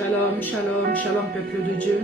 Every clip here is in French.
Shalom, shalom, shalom, peuple de Dieu.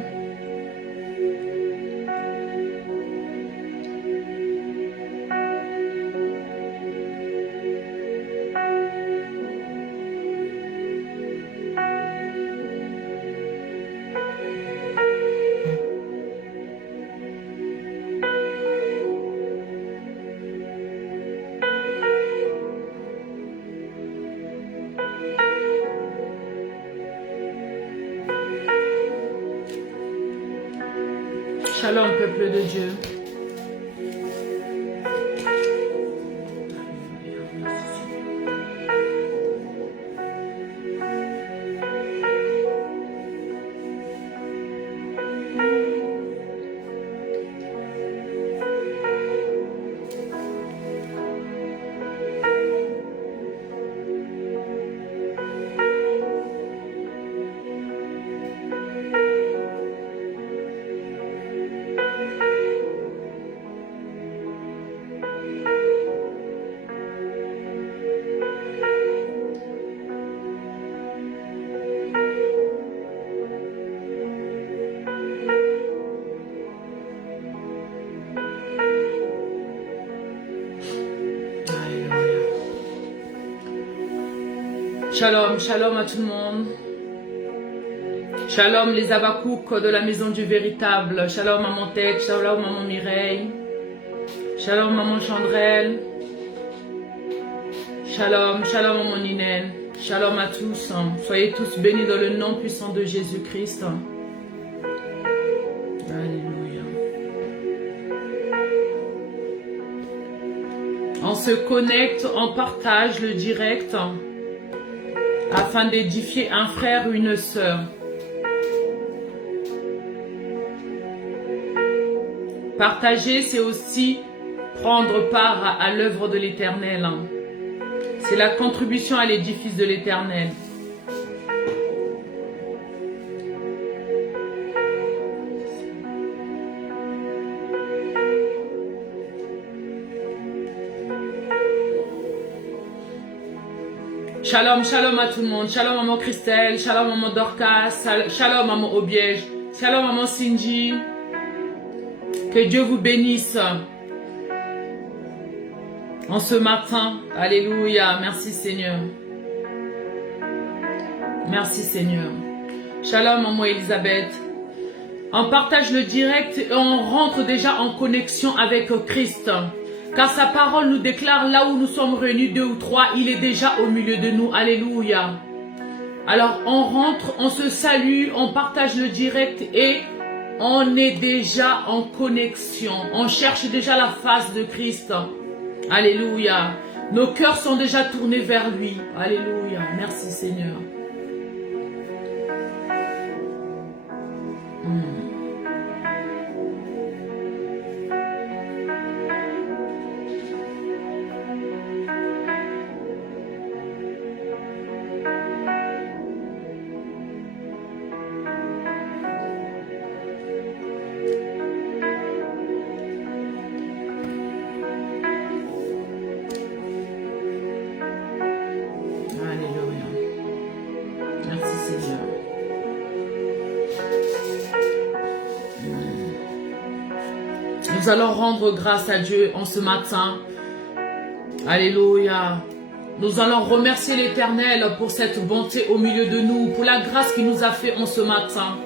Shalom, peuple de Dieu. Shalom, shalom à tout le monde. Shalom les Abakouk de la maison du véritable. Shalom maman Tête, shalom maman Mireille. Shalom maman Chandrelle. Shalom, shalom maman Ninène. Shalom à tous. Soyez tous bénis dans le nom puissant de Jésus-Christ. Alléluia. On se connecte, on partage le direct afin d'édifier un frère ou une sœur. Partager, c'est aussi prendre part à l'œuvre de l'Éternel. C'est la contribution à l'édifice de l'Éternel. Shalom, shalom à tout le monde. Shalom maman Christelle, shalom maman Dorcas, shalom maman Obiège, shalom maman Cindy. Que Dieu vous bénisse en ce matin. Alléluia. Merci Seigneur. Merci Seigneur. Shalom maman Elisabeth. On partage le direct et on rentre déjà en connexion avec Christ. Car sa parole nous déclare là où nous sommes réunis 2 ou 3, il est déjà au milieu de nous. Alléluia. Alors on rentre, on se salue, on partage le direct et on est déjà en connexion. On cherche déjà la face de Christ. Alléluia. Nos cœurs sont déjà tournés vers lui. Alléluia. Merci Seigneur. Nous allons rendre grâce à Dieu en ce matin. Alléluia. Nous allons remercier l'Éternel pour cette bonté au milieu de nous, pour la grâce qu'il nous a fait en ce matin.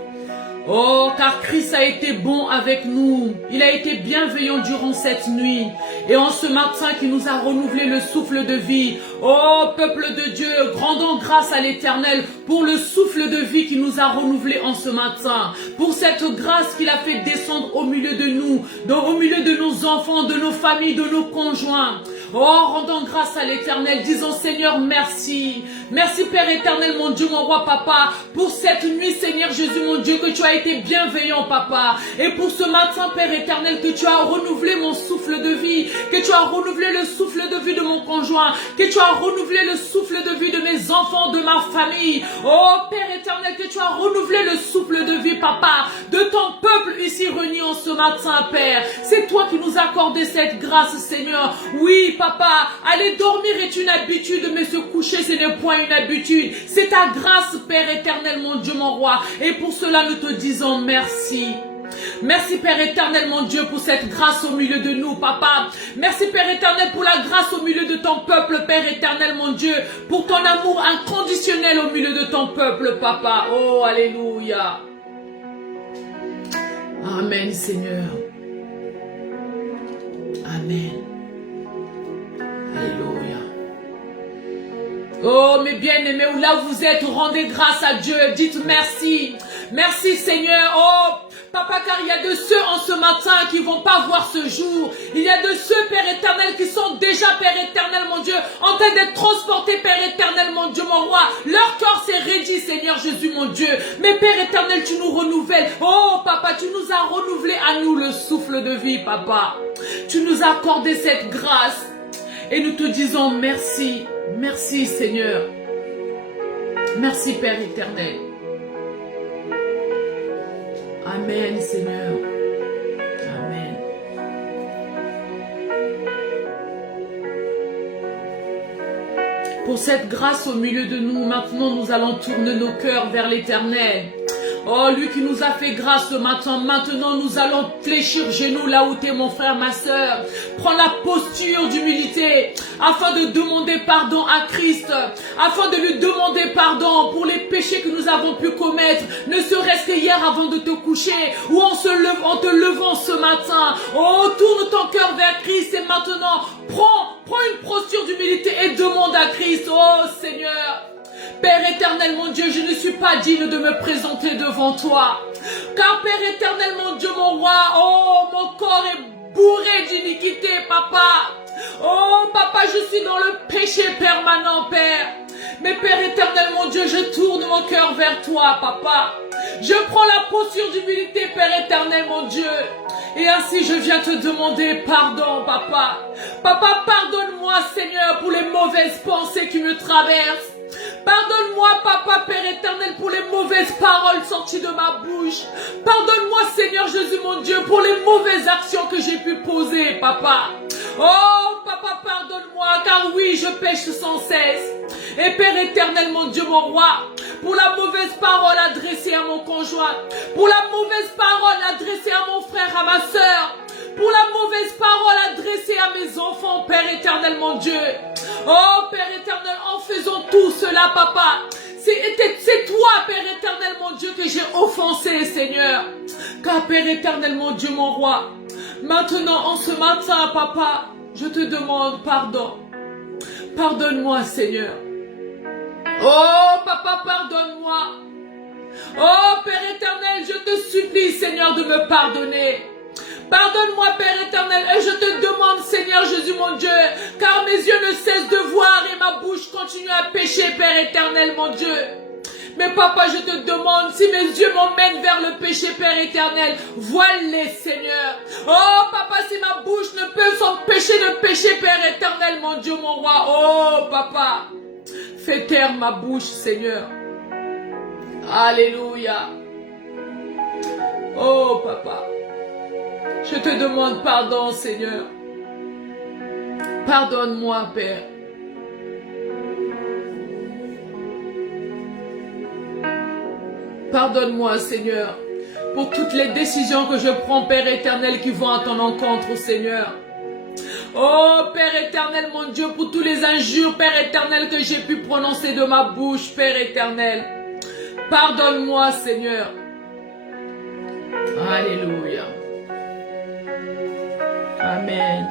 Oh, car Christ a été bon avec nous. Il a été bienveillant durant cette nuit. Et en ce matin qu'il nous a renouvelé le souffle de vie. Oh, peuple de Dieu, rendons grâce à l'Éternel pour le souffle de vie qu'il nous a renouvelé en ce matin. Pour cette grâce qu'il a fait descendre au milieu de nous, au milieu de nos enfants, de nos familles, de nos conjoints. Oh, rendons grâce à l'Éternel, disons Seigneur, merci. Merci Père éternel, mon Dieu, mon roi, papa, pour cette nuit, Seigneur Jésus, mon Dieu, que tu as été bienveillant, papa. Et pour ce matin, Père éternel, que tu as renouvelé mon souffle de vie. vie, que tu as renouvelé le souffle de vie de mon conjoint, que tu as renouvelé le souffle de vie de mes enfants, de ma famille. Oh Père éternel, que tu as renouvelé le souffle de vie, Papa, de ton peuple ici réuni en ce matin, Père. C'est toi qui nous as accordé cette grâce, Seigneur. Oui, Papa, aller dormir est une habitude, mais se coucher, ce n'est point une habitude. C'est ta grâce, Père éternel, mon Dieu, mon roi. Et pour cela, nous te disons merci. Merci Père éternel mon Dieu pour cette grâce au milieu de nous Papa. Merci Père éternel pour la grâce au milieu de ton peuple Père éternel mon Dieu. Pour ton amour inconditionnel au milieu de ton peuple Papa. Oh alléluia. Amen Seigneur. Amen. Alléluia. Oh mes bien-aimés, où là vous êtes, rendez grâce à Dieu. Dites merci. Merci Seigneur. Oh Papa, car il y a de ceux en ce matin qui vont pas voir ce jour. Il y a de ceux, Père éternel, qui sont déjà, Père éternel, mon Dieu, en train d'être transportés, Père éternel, mon Dieu, mon roi. Leur corps s'est raidi, Seigneur Jésus, mon Dieu. Mais Père éternel, tu nous renouvelles. Oh, Papa, tu nous as renouvelé à nous le souffle de vie, Papa. Tu nous as accordé cette grâce. Et nous te disons merci. Merci, Seigneur. Merci, Père éternel. Amen, Seigneur. Amen. Pour cette grâce au milieu de nous, maintenant nous allons tourner nos cœurs vers l'Éternel. Oh, lui qui nous a fait grâce ce matin, maintenant nous allons fléchir genoux là où t'es mon frère, ma soeur. Prends la posture d'humilité afin de demander pardon à Christ, afin de lui demander pardon pour les péchés que nous avons pu commettre, ne serait-ce qu'hier avant de te coucher ou en te levant ce matin. Oh, tourne ton cœur vers Christ et maintenant, prends une posture d'humilité et demande à Christ. Oh Seigneur, Père éternel, mon Dieu, je ne suis pas digne de me présenter devant toi. Car Père éternel, mon Dieu, mon roi, oh, mon corps est bourré d'iniquité, Papa. Oh, Papa, je suis dans le péché permanent, Père. Mais Père éternel, mon Dieu, je tourne mon cœur vers toi, Papa. Je prends la posture d'humilité, Père éternel, mon Dieu. Et ainsi, je viens te demander pardon, Papa. Papa, pardonne-moi, Seigneur, pour les mauvaises pensées qui me traversent. Pardonne-moi, Papa, Père éternel, pour les mauvaises paroles sorties de ma bouche. Pardonne-moi, Seigneur Jésus, mon Dieu, pour les mauvaises actions que j'ai pu poser, Papa. Oh, Papa, pardonne-moi, car oui, je pêche sans cesse. Et Père éternel, mon Dieu, mon roi, pour la mauvaise parole adressée à mon conjoint, pour la mauvaise parole adressée à mon frère, à ma soeur, pour la mauvaise parole adressée à mes enfants, Père éternel, mon Dieu. Oh, Père éternel, en faisant tout cela, Papa, c'est toi, Père éternel, mon Dieu, que j'ai offensé, Seigneur. Car, Père éternel, mon Dieu, mon roi, maintenant, en ce matin, Papa, je te demande pardon. Pardonne-moi, Seigneur. Oh, Papa, pardonne-moi. Oh, Père éternel, je te supplie, Seigneur, de me pardonner. Pardonne-moi, Père éternel, et je te demande, Seigneur Jésus, mon Dieu, car mes yeux ne cessent de voir et ma bouche continue à pécher, Père éternel, mon Dieu. Mais Papa, je te demande, si mes yeux m'emmènent vers le péché, Père éternel, voile-les, Seigneur. Oh, Papa, si ma bouche ne peut s'empêcher de pécher, Père éternel, mon Dieu, mon roi. Oh, Papa, fais taire ma bouche, Seigneur. Alléluia. Oh, Papa, je te demande pardon, Seigneur. Pardonne-moi, Père. Pardonne-moi, Seigneur, pour toutes les décisions que je prends, Père éternel, qui vont à ton encontre, Seigneur. Oh, Père éternel, mon Dieu, pour tous les injures, Père éternel, que j'ai pu prononcer de ma bouche, Père éternel. Pardonne-moi, Seigneur. Alléluia. Amen.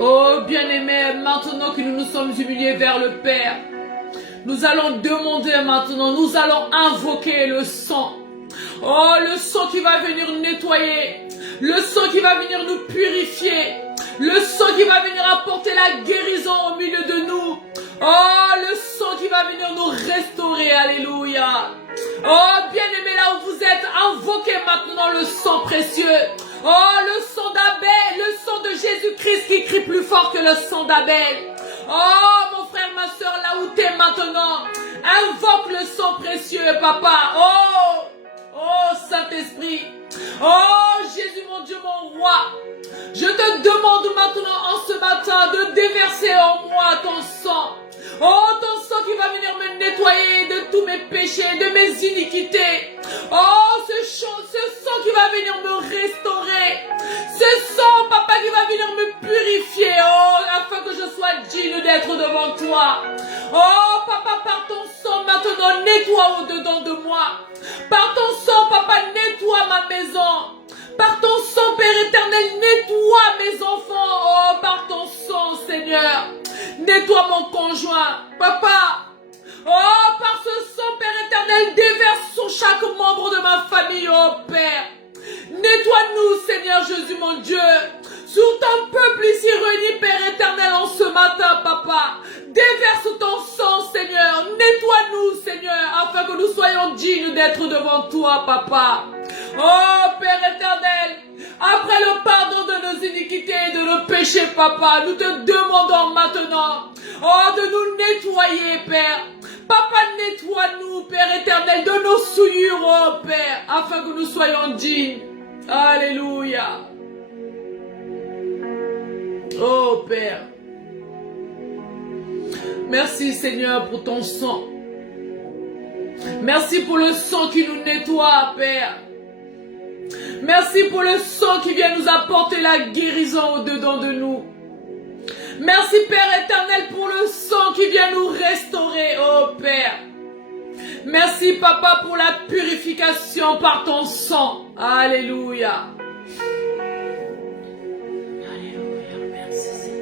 Oh, bien-aimés, maintenant que nous nous sommes humiliés vers le Père, nous allons demander maintenant, nous allons invoquer le sang. Oh, le sang qui va venir nettoyer, le sang qui va venir nous purifier, le sang qui va venir apporter la guérison au milieu de nous. Oh, le sang qui va venir nous restaurer, alléluia. Oh, bien-aimé, là où vous êtes, invoquez maintenant le sang précieux. Oh, le sang d'Abel, le sang de Jésus-Christ qui crie plus fort que le sang d'Abel. Oh, mon frère, ma soeur, là où tu es maintenant, invoque le sang précieux, papa. Oh, Saint-Esprit. Oh, Jésus, mon Dieu, mon roi. Je te demande maintenant, en ce matin, de déverser en moi ton sang. Oh, ton sang qui va venir me nettoyer de tous mes péchés, de mes iniquités. Oh, ce sang qui va venir me restaurer. Ce sang, papa, qui va venir me purifier. Oh, afin que je sois digne d'être devant toi. Oh, papa, par ton sang, maintenant, nettoie au-dedans de moi. Par ton sang, papa, nettoie ma maison. Par ton sang, Père éternel, nettoie mes enfants. Oh, par ton sang, Seigneur. Nettoie mon conjoint, papa. Oh, par ce sang, Père éternel, déverse sur chaque membre de ma famille, oh Père. Nettoie-nous, Seigneur Jésus, mon Dieu. Sur ton peuple ici réuni, Père éternel, en ce matin, papa. Déverse ton sang, Seigneur. Nettoie-nous, Seigneur, afin que nous soyons dignes d'être devant toi, papa. Oh, Père éternel, après le pardon de nos iniquités et de nos péchés, papa, nous te demandons maintenant, oh, de nous nettoyer, Père. Papa, nettoie-nous, Père éternel, de nos souillures, oh, Père, afin que nous soyons dignes. Alléluia. Oh, Père. Merci, Seigneur, pour ton sang. Merci pour le sang qui nous nettoie, Père. Merci pour le sang qui vient nous apporter la guérison au-dedans de nous. Merci, Père éternel, pour le sang qui vient nous restaurer, oh Père. Merci, Papa, pour la purification par ton sang. Alléluia. Alléluia, merci Seigneur.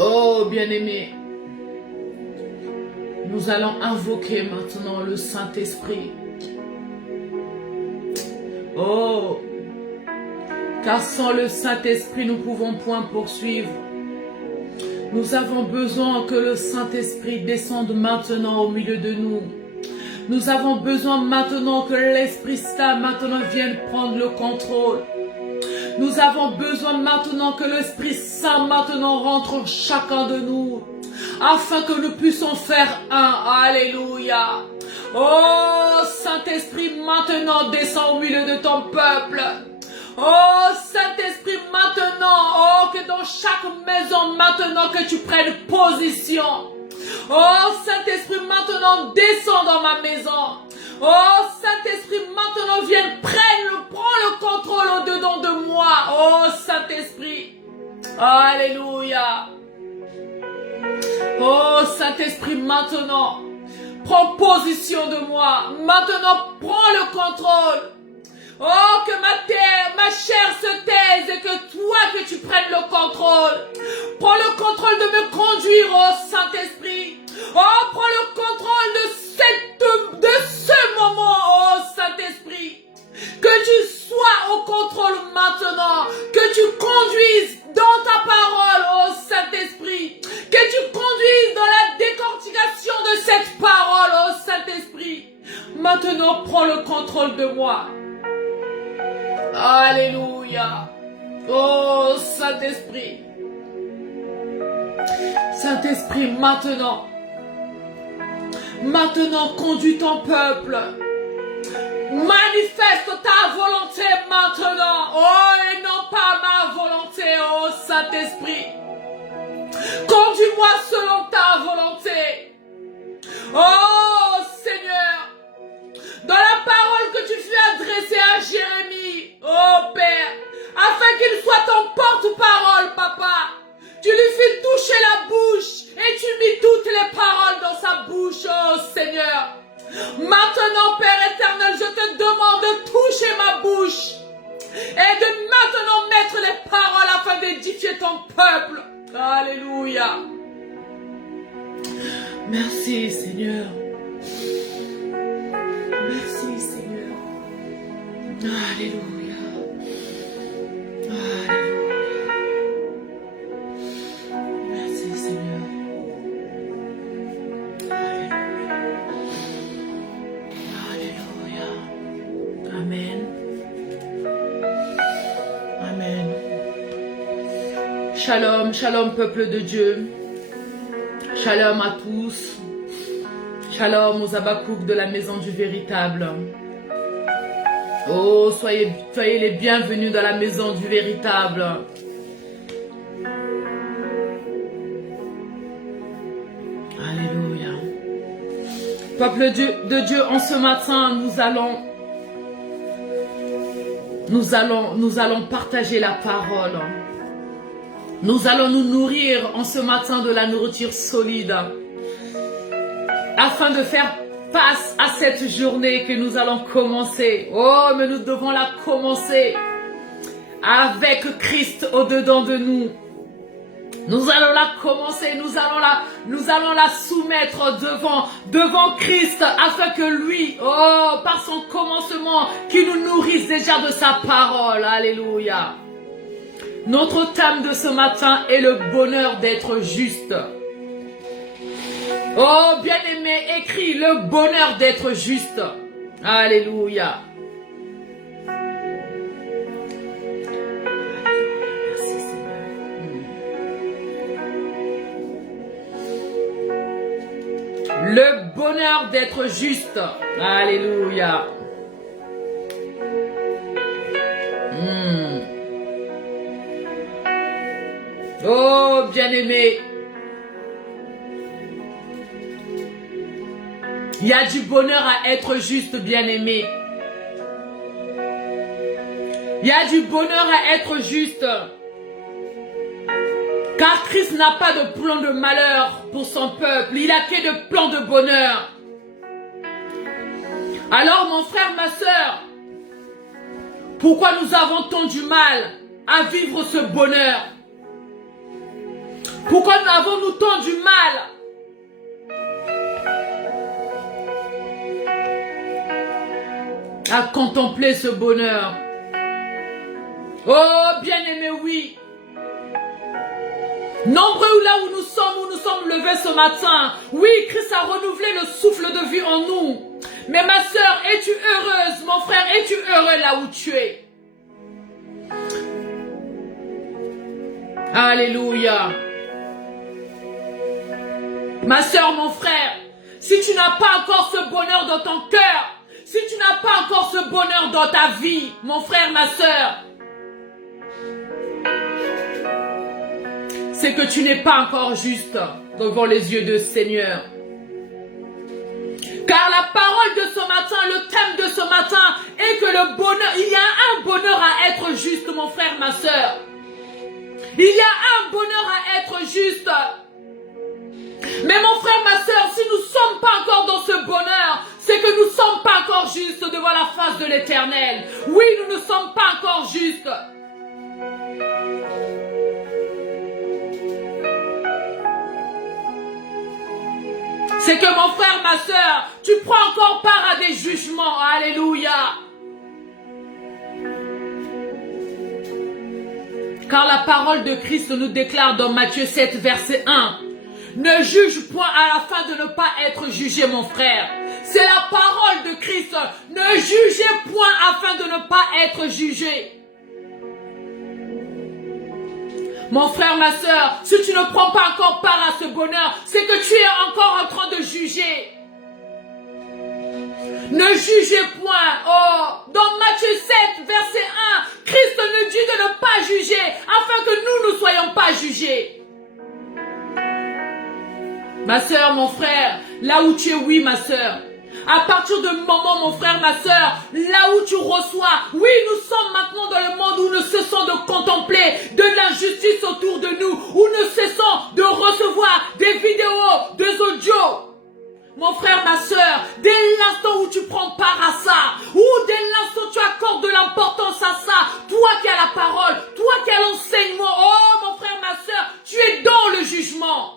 Oh, bien-aimé, nous allons invoquer maintenant le Saint-Esprit. Oh, car sans le Saint-Esprit, nous ne pouvons point poursuivre. Nous avons besoin que le Saint-Esprit descende maintenant au milieu de nous. Nous avons besoin maintenant que l'Esprit Saint maintenant vienne prendre le contrôle. Nous avons besoin maintenant que l'Esprit Saint maintenant rentre en chacun de nous, afin que nous puissions faire un. Alléluia. Oh, Saint-Esprit, maintenant descends au milieu de ton peuple. Oh, Saint-Esprit, maintenant, oh, que dans chaque maison, maintenant que tu prennes position. Oh, Saint-Esprit, maintenant descends dans ma maison. Oh, Saint-Esprit, maintenant viens, prends le contrôle au-dedans de moi. Oh, Saint-Esprit. Alléluia. Oh, Saint-Esprit, maintenant, prends position de moi. Maintenant, prends le contrôle. Oh, que ma chair se taise et que toi, que tu prennes le contrôle. Prends le contrôle de me conduire, oh Saint-Esprit. Oh, prends le contrôle de ce moment, oh Saint-Esprit. Que tu sois au contrôle maintenant. Que tu conduises dans ta parole, oh Saint-Esprit. Que tu conduises dans la décortication de cette parole, oh Saint-Esprit. Maintenant, prends le contrôle de moi. Alléluia. Oh, Saint-Esprit. Saint-Esprit, maintenant, conduis ton peuple. Manifeste ta volonté maintenant. Oh, et non pas ma volonté, oh Saint-Esprit. Conduis-moi selon ta volonté. Oh, Seigneur. Dans la parole que tu fais adresser à Jérémie, oh Père, afin qu'il soit ton porte-parole, papa. Tu lui fais toucher la bouche et tu mis toutes les paroles dans sa bouche, oh Seigneur. Maintenant, Père éternel, je te demande de toucher ma bouche et de maintenant Alléluia. Merci Seigneur. Merci Seigneur. Alléluia. Alléluia. Merci Seigneur. Alléluia. Alléluia. Amen. Amen. Shalom, shalom peuple de Dieu. Shalom à tous. Shalom aux Habakkuk de la maison du véritable. Oh, soyez les bienvenus dans la maison du véritable. Alléluia. Peuple de Dieu, en ce matin, nous allons partager la parole. Nous allons nous nourrir en ce matin de la nourriture solide afin de faire face à cette journée que nous allons commencer. Oh, mais nous devons la commencer avec Christ au-dedans de nous. Nous allons la commencer, nous allons la soumettre devant Christ afin que lui, oh, par son commencement, qui nous nourrisse déjà de sa parole. Alléluia. Notre thème de ce matin est le bonheur d'être juste. Oh, bien-aimé, écris le bonheur d'être juste. Alléluia. Merci Seigneur. Le bonheur d'être juste. Alléluia. Oh, bien-aimé, il y a du bonheur à être juste, bien-aimé. Il y a du bonheur à être juste. Car Christ n'a pas de plan de malheur pour son peuple. Il a que de plans de bonheur. Alors, mon frère, ma soeur, pourquoi nous avons tant du mal à vivre ce bonheur? Pourquoi avons-nous tant du mal à contempler ce bonheur? Oh, bien-aimé, oui. Nombreux là où nous sommes levés ce matin. Oui, Christ a renouvelé le souffle de vie en nous. Mais ma soeur, es-tu heureuse? Mon frère, es-tu heureux là où tu es? Alléluia. Ma soeur, mon frère, si tu n'as pas encore ce bonheur dans ton cœur, si tu n'as pas encore ce bonheur dans ta vie, mon frère, ma soeur, c'est que tu n'es pas encore juste devant les yeux du Seigneur. Car la parole de ce matin, le thème de ce matin est que le bonheur, il y a un bonheur à être juste, mon frère, ma soeur. Il y a un bonheur à être juste. Mais mon frère, ma soeur, si nous ne sommes pas encore dans ce bonheur, c'est que nous ne sommes pas encore justes devant la face de l'Éternel. Oui, nous ne sommes pas encore justes. C'est que mon frère, ma soeur, tu prends encore part à des jugements. Alléluia. Car la parole de Christ nous déclare dans Matthieu 7, verset 1. Ne juge point à la fin de ne pas être jugé, mon frère. C'est la parole de Christ. Ne jugez point afin de ne pas être jugé. Mon frère, ma soeur, si tu ne prends pas encore part à ce bonheur, c'est que tu es encore en train de juger. Ne jugez point. Oh, dans Matthieu 7, verset 1, Christ nous dit de ne pas juger afin que nous ne soyons pas jugés. Ma soeur, mon frère, là où tu es, oui, ma soeur. À partir de moment, mon frère, ma soeur, là où tu reçois, oui, nous sommes maintenant dans le monde où nous cessons de contempler de l'injustice autour de nous, où nous cessons de recevoir des vidéos, des audios. Mon frère, ma soeur, dès l'instant où tu prends part à ça, ou dès l'instant où tu accordes de l'importance à ça, toi qui as la parole, toi qui as l'enseignement, oh mon frère, ma soeur, tu es enfants.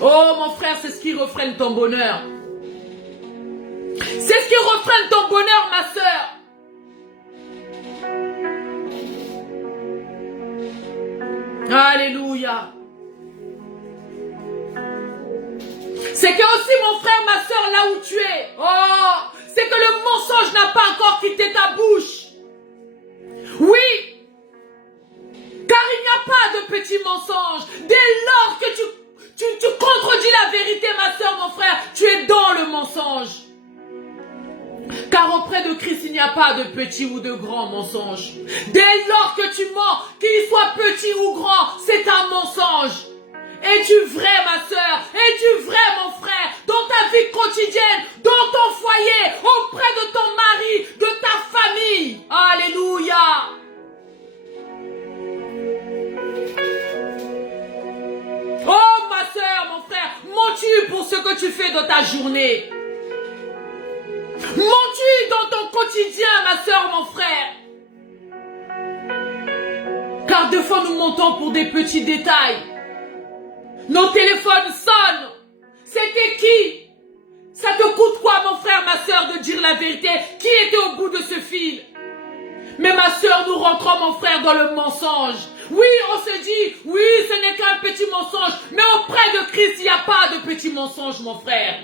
Oh mon frère, c'est ce qui refrène ton bonheur. C'est ce qui refrène ton bonheur, ma sœur. Alléluia. C'est que aussi mon frère, ma sœur, là où tu es, oh, c'est que le mensonge n'a pas encore quitté ta bouche. Oui, car il n'y a pas de petits mensonges. Dès lors que tu contredis la vérité, ma sœur, mon frère, tu es dans le mensonge. Car auprès de Christ, il n'y a pas de petit ou de grand mensonge. Dès lors que tu mens, qu'il soit petit ou grand, c'est un mensonge. Es-tu vrai, ma sœur? Es-tu vrai, mon frère? Dans ta vie quotidienne, dans ton foyer, auprès de ton mari, de ta famille. Alléluia. Oh, ma sœur, mon frère, mens-tu pour ce que tu fais dans ta journée? Mens-tu dans ton quotidien, ma sœur, mon frère? Car des fois, nous mentons pour des petits détails. Nos téléphones sonnent. C'était qui? Ça te coûte quoi, mon frère, ma sœur, de dire la vérité? Qui était au bout de ce fil? Mais ma sœur, nous rentrons, mon frère, dans le mensonge. Oui, on se dit, oui, ce n'est qu'un petit mensonge. Mais auprès de Christ, il n'y a pas de petit mensonge, mon frère.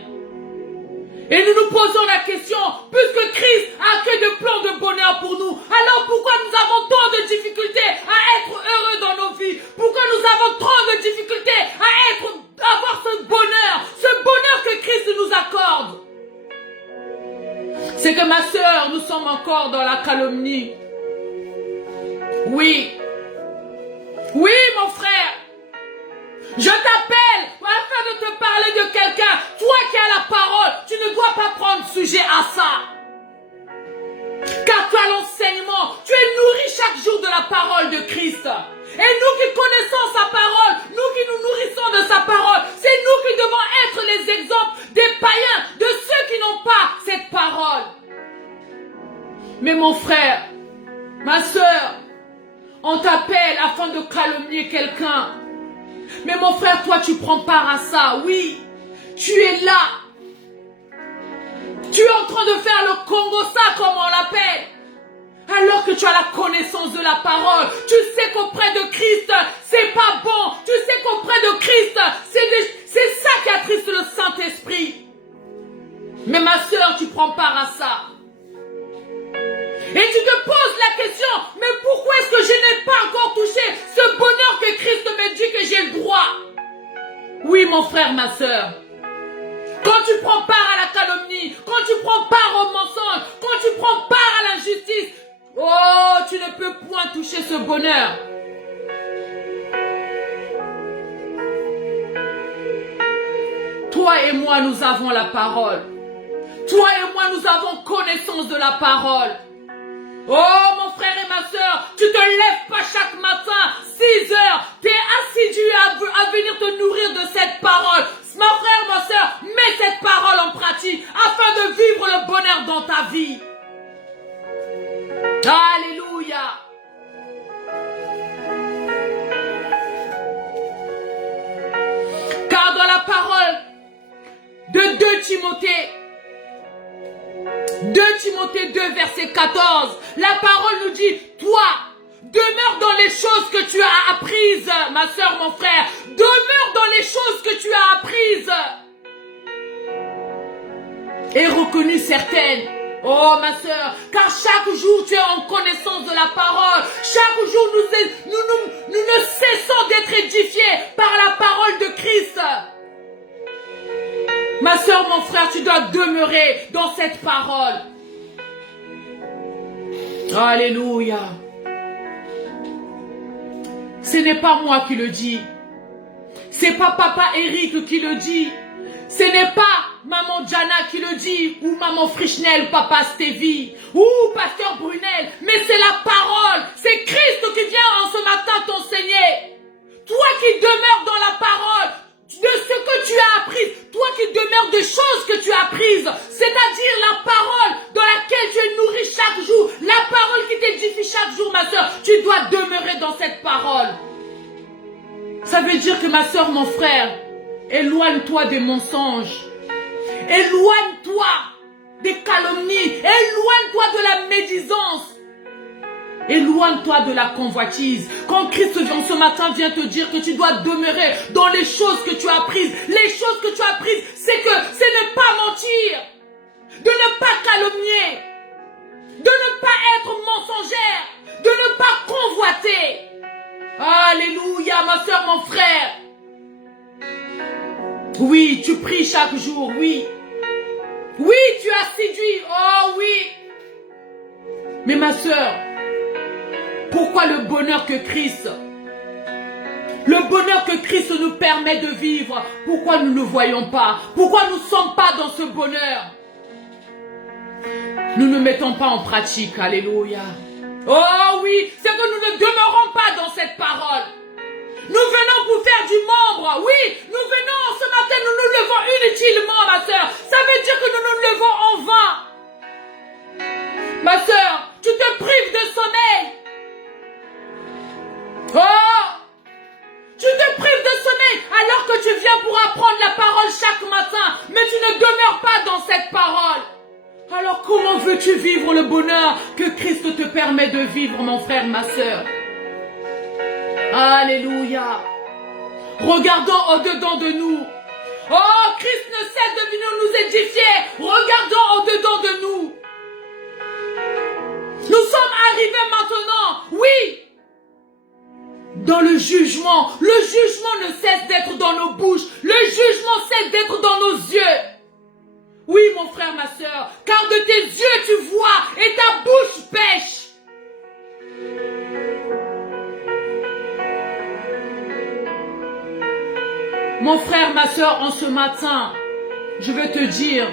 Et nous nous posons la question, puisque Christ a que de plans de bonheur pour nous, alors pourquoi nous avons tant de difficultés à être heureux dans nos vies? Pourquoi nous avons trop de difficultés à avoir ce bonheur que Christ nous accorde? C'est que ma sœur, nous sommes encore dans la calomnie. Oui. Oui, mon frère. Je t'appelle afin de te parler de quelqu'un. Toi qui as la parole, tu ne dois pas prendre sujet à ça. Car tu as l'enseignement. Tu es nourri chaque jour de la parole de Christ. Et nous qui connaissons sa parole, nous qui nous nourrissons de sa parole, c'est nous qui devons être les exemples des païens, de ceux qui n'ont pas cette parole. Mais mon frère, ma sœur, on t'appelle afin de calomnier quelqu'un. Mais mon frère, toi, tu prends part à ça. Oui, tu es là. Tu es en train de faire le Congo, ça, comme on l'appelle. Alors que tu as la connaissance de la parole. Tu sais qu'auprès de Christ, c'est pas bon. Tu sais qu'auprès de Christ, c'est ça qui attriste le Saint-Esprit. Mais ma sœur, tu prends part à ça. Et tu te poses la question, mais pourquoi est-ce que je n'ai pas encore touché ce bonheur que Christ me dit que j'ai le droit? Oui, mon frère, ma sœur. Quand tu prends part à la calomnie, quand tu prends part au mensonge, quand tu prends part à l'injustice, oh, tu ne peux point toucher ce bonheur. Toi et moi, nous avons la parole. Toi et moi, nous avons connaissance de la parole. Oh, mon frère et ma sœur, tu te lèves pas chaque matin, 6 heures, tu es assidu à venir te nourrir de cette parole. Mon frère, ma sœur, mets cette parole en pratique afin de vivre le bonheur dans ta vie. Alléluia. Car dans la parole de 2 Timothée, 2 Timothée 2, verset 14, la parole nous dit, toi, demeure dans les choses que tu as apprises, ma sœur, mon frère, demeure dans les choses que tu as apprises et reconnues certaines. Oh, ma sœur, car chaque jour tu es en connaissance de la parole, chaque jour nous ne cessons d'être édifiés par la parole de Christ. Ma sœur, mon frère, tu dois demeurer dans cette parole. Alléluia. Ce n'est pas moi qui le dis. C'est pas papa Eric qui le dit. Ce n'est pas maman Jana qui le dit, ou maman Frischnel, papa Stevie, ou pasteur Brunel, mais c'est la parole. C'est Christ qui vient en ce matin t'enseigner. Toi qui demeures dans la parole, de ce que tu as appris, toi qui demeures des choses que tu as apprises, c'est-à-dire la parole dans laquelle tu es nourri chaque jour, la parole qui t'édifie chaque jour, ma soeur, tu dois demeurer dans cette parole. Ça veut dire que ma soeur, mon frère, éloigne-toi des mensonges. Éloigne-toi des calomnies. Éloigne-toi de la médisance. Éloigne-toi de la convoitise. Quand Christ en ce matin vient te dire que tu dois demeurer dans les choses que tu as apprises, les choses que tu as apprises, c'est ne pas mentir, de ne pas calomnier, de ne pas être mensongère, de ne pas convoiter. Alléluia, ma soeur, mon frère. Oui, tu pries chaque jour, oui. Oui, tu as séduit, oh oui. Mais ma soeur, pourquoi le bonheur que Christ nous permet de vivre, pourquoi nous ne le voyons pas? Pourquoi nous ne sommes pas dans ce bonheur? Nous ne mettons pas en pratique, alléluia. Oh oui, c'est que nous ne demeurons pas dans cette parole. Nous venons pour faire du membre, oui, nous venons ce matin, nous nous levons inutilement, ma soeur. Ça veut dire que nous nous levons en vain. Ma soeur, tu te prives de sommeil. Oh, tu te prives de sommeil alors que tu viens pour apprendre la parole chaque matin, mais tu ne demeures pas dans cette parole. Alors comment veux-tu vivre le bonheur que Christ te permet de vivre, mon frère, ma soeur? Alléluia. Regardons au-dedans de nous. Oh, Christ ne cesse de venir nous édifier. Regardons au-dedans de nous. Nous sommes arrivés maintenant, oui, dans le jugement. Le jugement ne cesse d'être dans nos bouches. Le jugement cesse d'être dans nos yeux. Oui, mon frère, ma soeur, car de tes yeux tu vois et ta bouche pêche. Mon frère, ma soeur, en ce matin, je veux te dire,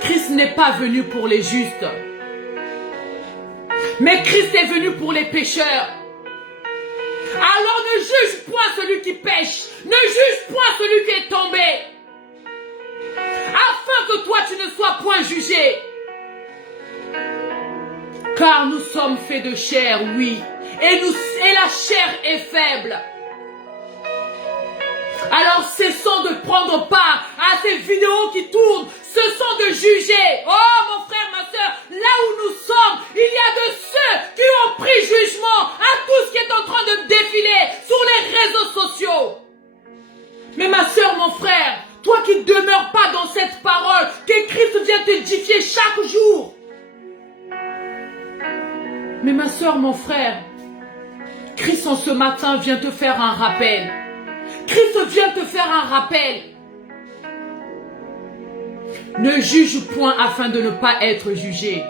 Christ n'est pas venu pour les justes, mais Christ est venu pour les pécheurs. Alors ne juge point celui qui pêche, ne juge point celui qui est tombé, afin que toi tu ne sois point jugé. Car nous sommes faits de chair, oui, et la chair est faible. Alors cessons de prendre part à ces vidéos qui tournent, cessons de juger. Oh mon frère, ma soeur, là où nous sommes, il y a de ceux qui ont pris jugement à tout ce qui est en train de défiler sur les réseaux sociaux. Mais ma soeur, mon frère, toi qui ne demeures pas dans cette parole, que Christ vient t'édifier chaque jour. Mais ma soeur, mon frère, Christ en ce matin vient te faire un rappel. Christ vient te faire un rappel. Ne juge point afin de ne pas être jugé.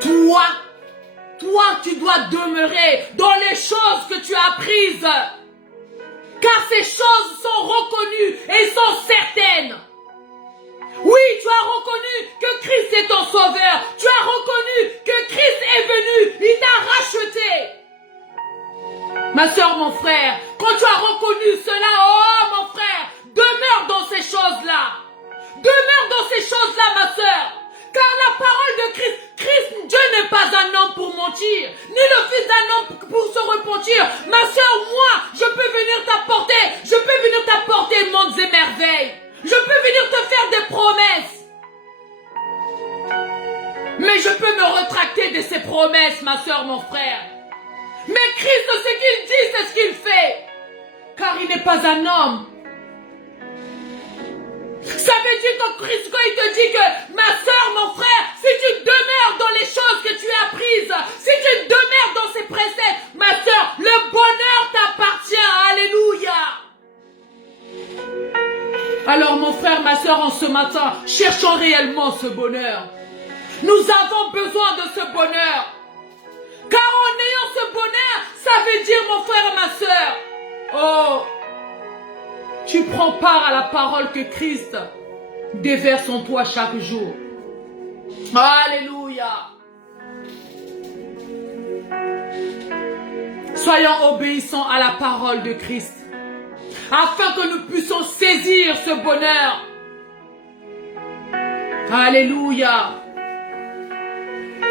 Toi, tu dois demeurer dans les choses que tu as apprises. Car ces choses sont reconnues et sont certaines. Oui, tu as reconnu que Christ est ton sauveur. Tu as reconnu que Christ est venu. Il t'a racheté. Ma soeur, mon frère, quand tu as reconnu cela, oh mon frère, demeure dans ces choses-là. Demeure dans ces choses-là, ma soeur. Car la parole de Christ, Dieu n'est pas un homme pour mentir, ni le fils d'un homme pour se repentir. Ma soeur, moi, je peux venir t'apporter mondes et merveilles. Je peux venir te faire des promesses. Mais je peux me rétracter de ces promesses, ma soeur, mon frère. Mais Christ, ce qu'il dit, c'est ce qu'il fait. Car il n'est pas un homme. Ça veut dire que Christ, quand il te dit que, ma soeur, mon frère, si tu demeures dans les choses que tu as apprises, si tu demeures dans ces préceptes, ma soeur, le bonheur t'appartient. Alléluia. Alors, mon frère, ma soeur, en ce matin, cherchons réellement ce bonheur. Nous avons besoin de ce bonheur. Car en ayant ce bonheur, ça veut dire, mon frère et ma soeur, oh, tu prends part à la parole que Christ déverse en toi chaque jour. Alléluia. Soyons obéissants à la parole de Christ, afin que nous puissions saisir ce bonheur. Alléluia.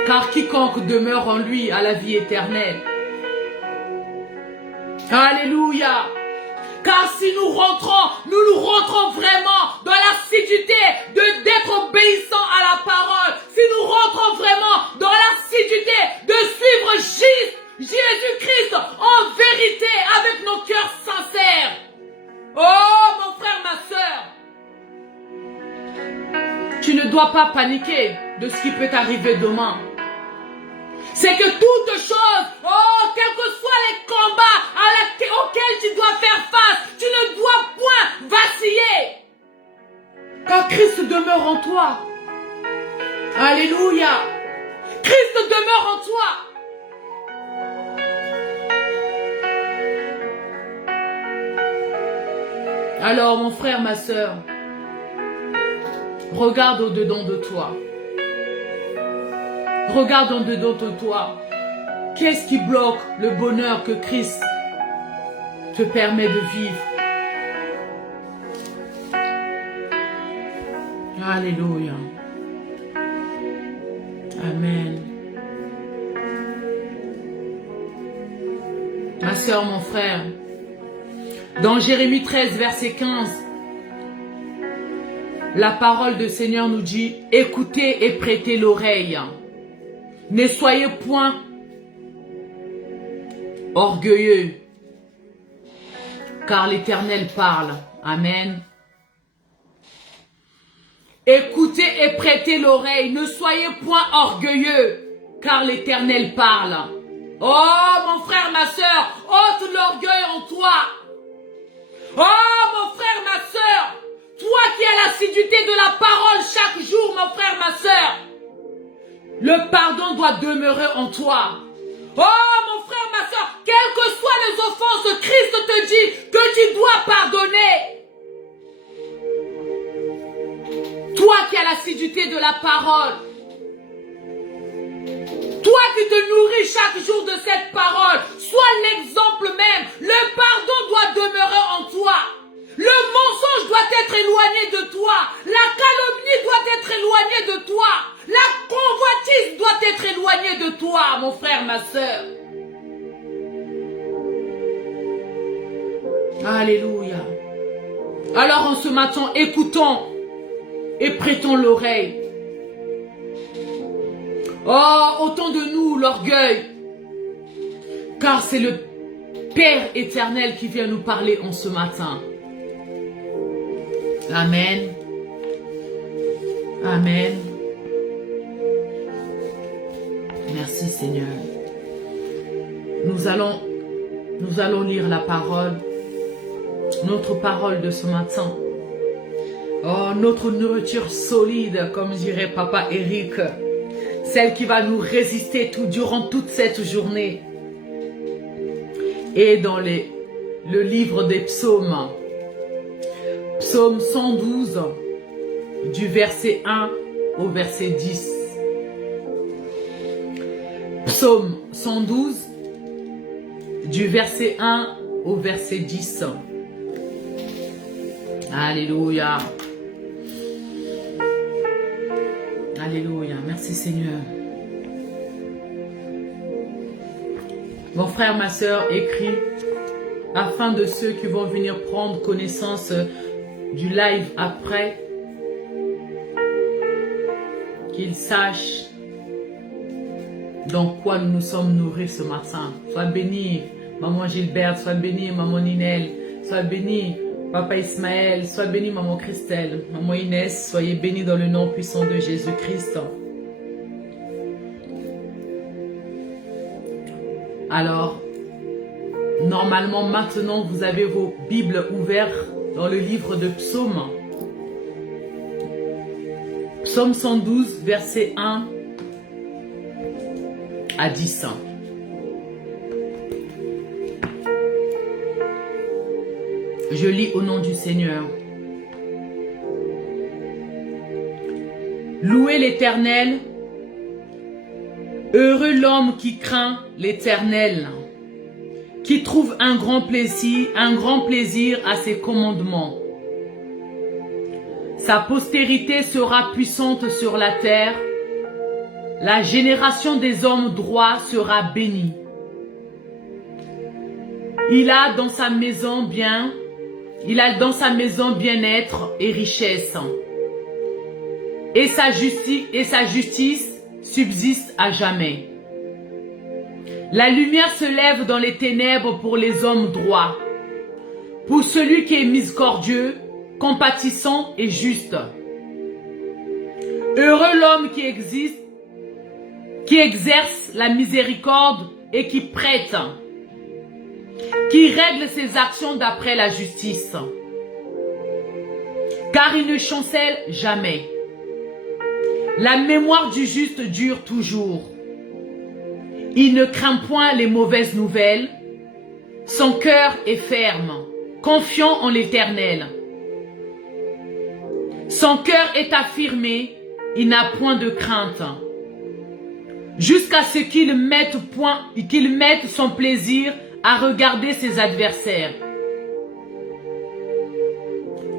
Car quiconque demeure en lui a la vie éternelle. Alléluia. Car si nous rentrons vraiment dans l'assiduité d'être obéissants à la parole. Si nous rentrons vraiment dans l'assiduité de suivre Jésus-Christ en vérité avec nos cœurs sincères. Oh mon frère, ma soeur, tu ne dois pas paniquer de ce qui peut t'arriver demain. C'est que toute chose, quels que soient les combats auxquels tu dois faire face, tu ne dois point vaciller. Car Christ demeure en toi. Alléluia. Christ demeure en toi. Alors mon frère, ma soeur, regarde au-dedans de toi. Regarde au-dedans de toi. Qu'est-ce qui bloque le bonheur que Christ te permet de vivre? Alléluia. Amen. Ma soeur, mon frère, dans Jérémie 13, verset 15, la parole du Seigneur nous dit, écoutez et prêtez l'oreille. Ne soyez point orgueilleux, car l'Éternel parle. Amen. Écoutez et prêtez l'oreille. Ne soyez point orgueilleux, car l'Éternel parle. Oh, mon frère, ma soeur, ôte l'orgueil en toi. Oh, mon frère, ma soeur, toi qui as l'assiduité de la parole chaque jour, mon frère, ma soeur, le pardon doit demeurer en toi. Oh, mon frère, ma soeur, quelles que soient les offenses, Christ te dit que tu dois pardonner. Toi qui as l'assiduité de la parole, toi qui te nourris chaque jour de cette parole, sois l'exemple même. Le pardon doit demeurer en toi. Le mensonge doit être éloigné de toi. La calomnie doit être éloignée de toi. La convoitise doit être éloignée de toi, mon frère, ma soeur. Alléluia. Alors en ce matin, écoutons et prêtons l'oreille. Oh, ôtons de nous l'orgueil, car c'est le Père éternel qui vient nous parler en ce matin. Amen. Amen. Merci Seigneur. Nous allons lire la parole, notre parole de ce matin. Oh, notre nourriture solide, comme dirait Papa Eric. Celle qui va nous résister durant toute cette journée. Et dans le livre des psaumes, psaume 112, du verset 1 au verset 10. Psaume 112, du verset 1 au verset 10. Alléluia. Alléluia. Merci Seigneur. Mon frère, ma soeur, écrit afin de ceux qui vont venir prendre connaissance du live après, qu'ils sachent dans quoi nous nous sommes nourris ce matin. Sois béni, maman Gilberte, sois béni, maman Ninel, sois béni, Papa Ismaël, sois béni, maman Christelle, maman Inès, soyez bénis dans le nom puissant de Jésus-Christ. Alors, normalement, maintenant, vous avez vos Bibles ouvertes dans le livre de Psaumes. Psaume 112, verset 1 à 10. Je lis au nom du Seigneur. Louez l'Éternel. Heureux l'homme qui craint l'Éternel, qui trouve un grand plaisir à ses commandements. Sa postérité sera puissante sur la terre. La génération des hommes droits sera bénie. Il a dans sa maison bien Il a dans sa maison bien-être et richesse. Et sa justice subsiste à jamais. La lumière se lève dans les ténèbres pour les hommes droits, pour celui qui est miséricordieux, compatissant et juste. Heureux l'homme qui exerce la miséricorde et qui prête, qui règle ses actions d'après la justice, car il ne chancelle jamais. La mémoire du juste dure toujours. Il ne craint point les mauvaises nouvelles. Son cœur est ferme, confiant en l'Éternel. Son cœur est affirmé, il n'a point de crainte. Jusqu'à ce qu'il mette son plaisir à regarder ses adversaires.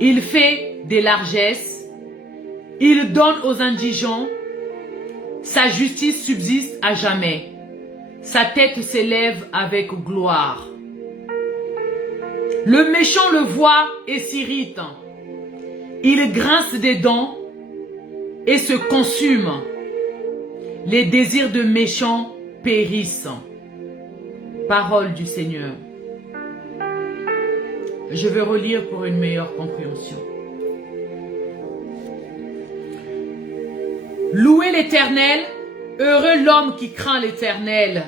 Il fait des largesses, il donne aux indigents, sa justice subsiste à jamais. Sa tête s'élève avec gloire. Le méchant le voit et s'irrite. Il grince des dents et se consume. Les désirs de méchants périssent. Parole du Seigneur. Je vais relire pour une meilleure compréhension. Louez l'Éternel. Heureux l'homme qui craint l'Éternel,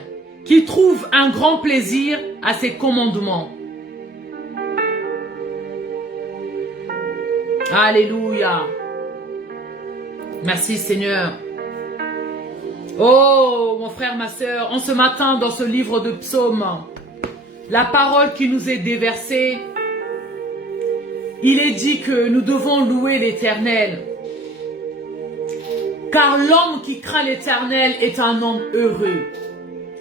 qui trouve un grand plaisir à ses commandements. Alléluia. Merci Seigneur. Oh mon frère, ma soeur, en ce matin dans ce livre de psaumes, la parole qui nous est déversée, il est dit que nous devons louer l'Éternel. Car l'homme qui craint l'Éternel est un homme heureux.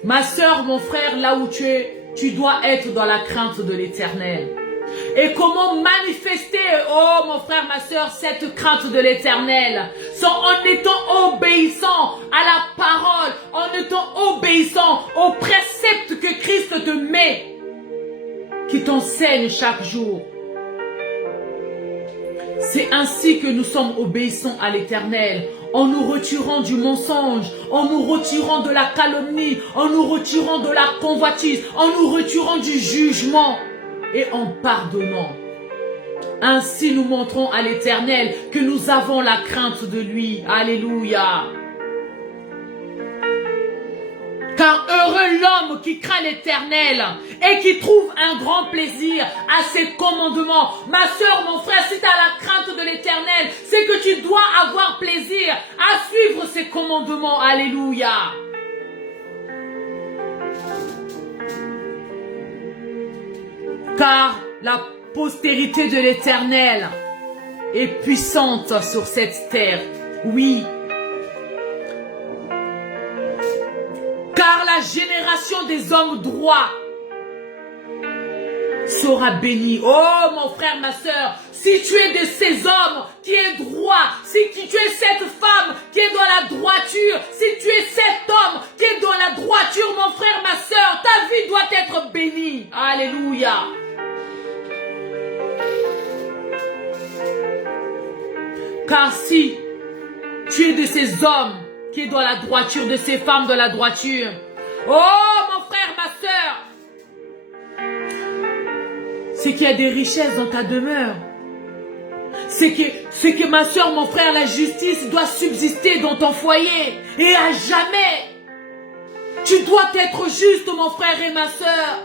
Ma sœur, mon frère, là où tu es, tu dois être dans la crainte de l'Éternel. Et comment manifester, oh mon frère, ma sœur, cette crainte de l'Éternel? En étant obéissant à la parole, en étant obéissant aux préceptes que Christ te met, qui t'enseigne chaque jour. C'est ainsi que nous sommes obéissants à l'Éternel, en nous retirant du mensonge, en nous retirant de la calomnie, en nous retirant de la convoitise, en nous retirant du jugement et en pardonnant. Ainsi nous montrons à l'Éternel que nous avons la crainte de lui. Alléluia. Car heureux l'homme qui craint l'Éternel et qui trouve un grand plaisir à ses commandements. Ma soeur, mon frère, si tu as la crainte de l'Éternel, c'est que tu dois avoir plaisir à suivre ses commandements. Alléluia. Car la postérité de l'Éternel est puissante sur cette terre. Oui. Car la génération des hommes droits sera bénie. Oh mon frère, ma soeur, si tu es de ces hommes qui est droit, si tu es cette femme qui est dans la droiture, si tu es cet homme qui est dans la droiture, mon frère, ma soeur, ta vie doit être bénie. Alléluia. Car si tu es de ces hommes qui est dans la droiture, de ces femmes dans la droiture, oh mon frère, ma soeur, c'est qu'il y a des richesses dans ta demeure. C'est que ma soeur, mon frère, la justice doit subsister dans ton foyer et à jamais. Tu dois être juste, mon frère et ma soeur.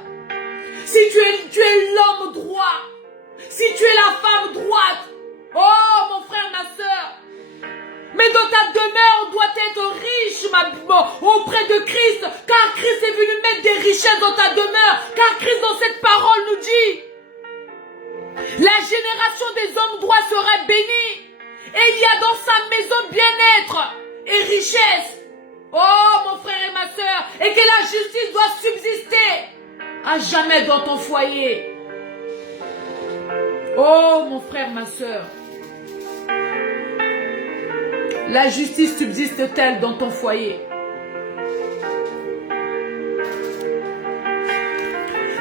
Si tu es l'homme droit, si tu es la femme droite, oh mon frère, ma soeur, mais dans ta demeure, on doit être riche auprès de Christ, car Christ est venu mettre des richesses dans ta demeure, car Christ dans cette parole nous dit, la génération des hommes droits sera bénie, et il y a dans sa maison bien-être et richesse. Oh mon frère et ma soeur, et que la justice doit subsister à jamais dans ton foyer. Oh mon frère, ma soeur, la justice subsiste-t-elle dans ton foyer?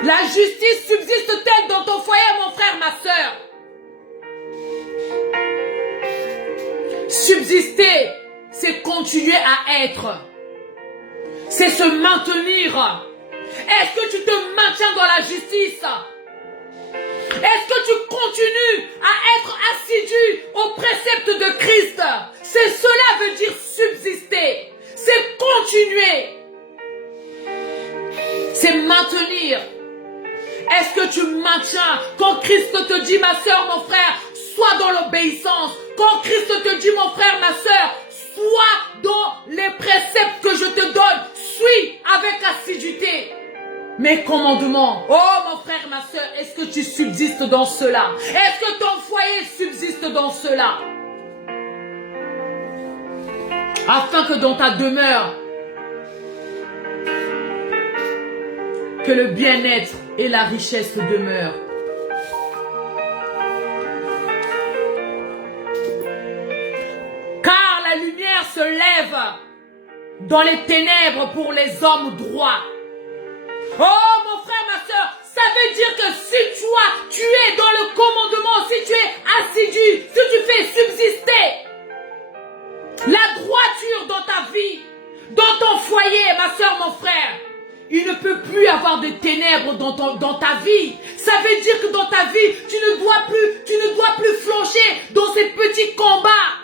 La justice subsiste-t-elle dans ton foyer, mon frère, ma sœur? Subsister, c'est continuer à être. C'est se maintenir. Est-ce que tu te maintiens dans la justice? Est-ce que tu continues à être assidu aux préceptes de Christ? C'est cela veut dire subsister. C'est continuer. C'est maintenir. Est-ce que tu maintiens quand Christ te dit, ma soeur, mon frère, sois dans l'obéissance. Quand Christ te dit, mon frère, ma soeur, sois dans les préceptes que je te donne. Suis avec assiduité mes commandements. Oh, mon frère, ma soeur, est-ce que tu subsistes dans cela? Est-ce que ton foyer subsiste dans cela? Afin que dans ta demeure, que le bien-être et la richesse demeurent. Car la lumière se lève dans les ténèbres pour les hommes droits. Oh, mon frère, ma soeur, ça veut dire que si toi, tu es dans le commandement, si tu es assidu, si tu fais subsister la droiture dans ta vie, dans ton foyer, ma soeur, mon frère, il ne peut plus y avoir de ténèbres dans ta vie. Ça veut dire que dans ta vie, tu ne dois plus flancher dans ces petits combats.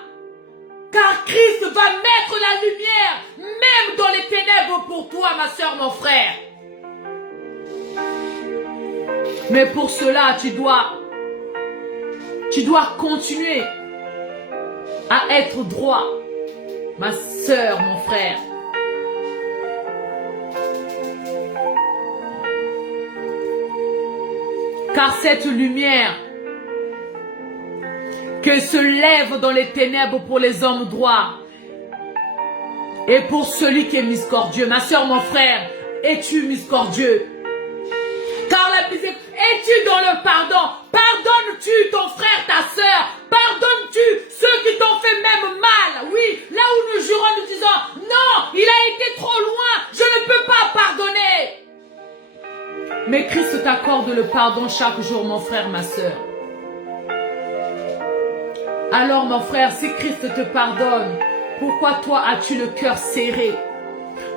Car Christ va mettre la lumière, même dans les ténèbres pour toi, ma soeur, mon frère. Mais pour cela, tu dois continuer à être droit, ma soeur, mon frère. Car cette lumière que se lève dans les ténèbres pour les hommes droits et pour celui qui est miscordieux, ma soeur, mon frère, es-tu miscordieux? Car la miséricorde, es-tu dans le pardon? Pardonnes-tu ton frère, ta soeur? Pardonnes-tu ceux qui t'ont fait même mal? Oui, là où nous jurons, nous disons, non, il a été trop loin, je ne peux pas pardonner. Mais Christ t'accorde le pardon chaque jour, mon frère, ma soeur. Alors, mon frère, si Christ te pardonne, pourquoi toi as-tu le cœur serré?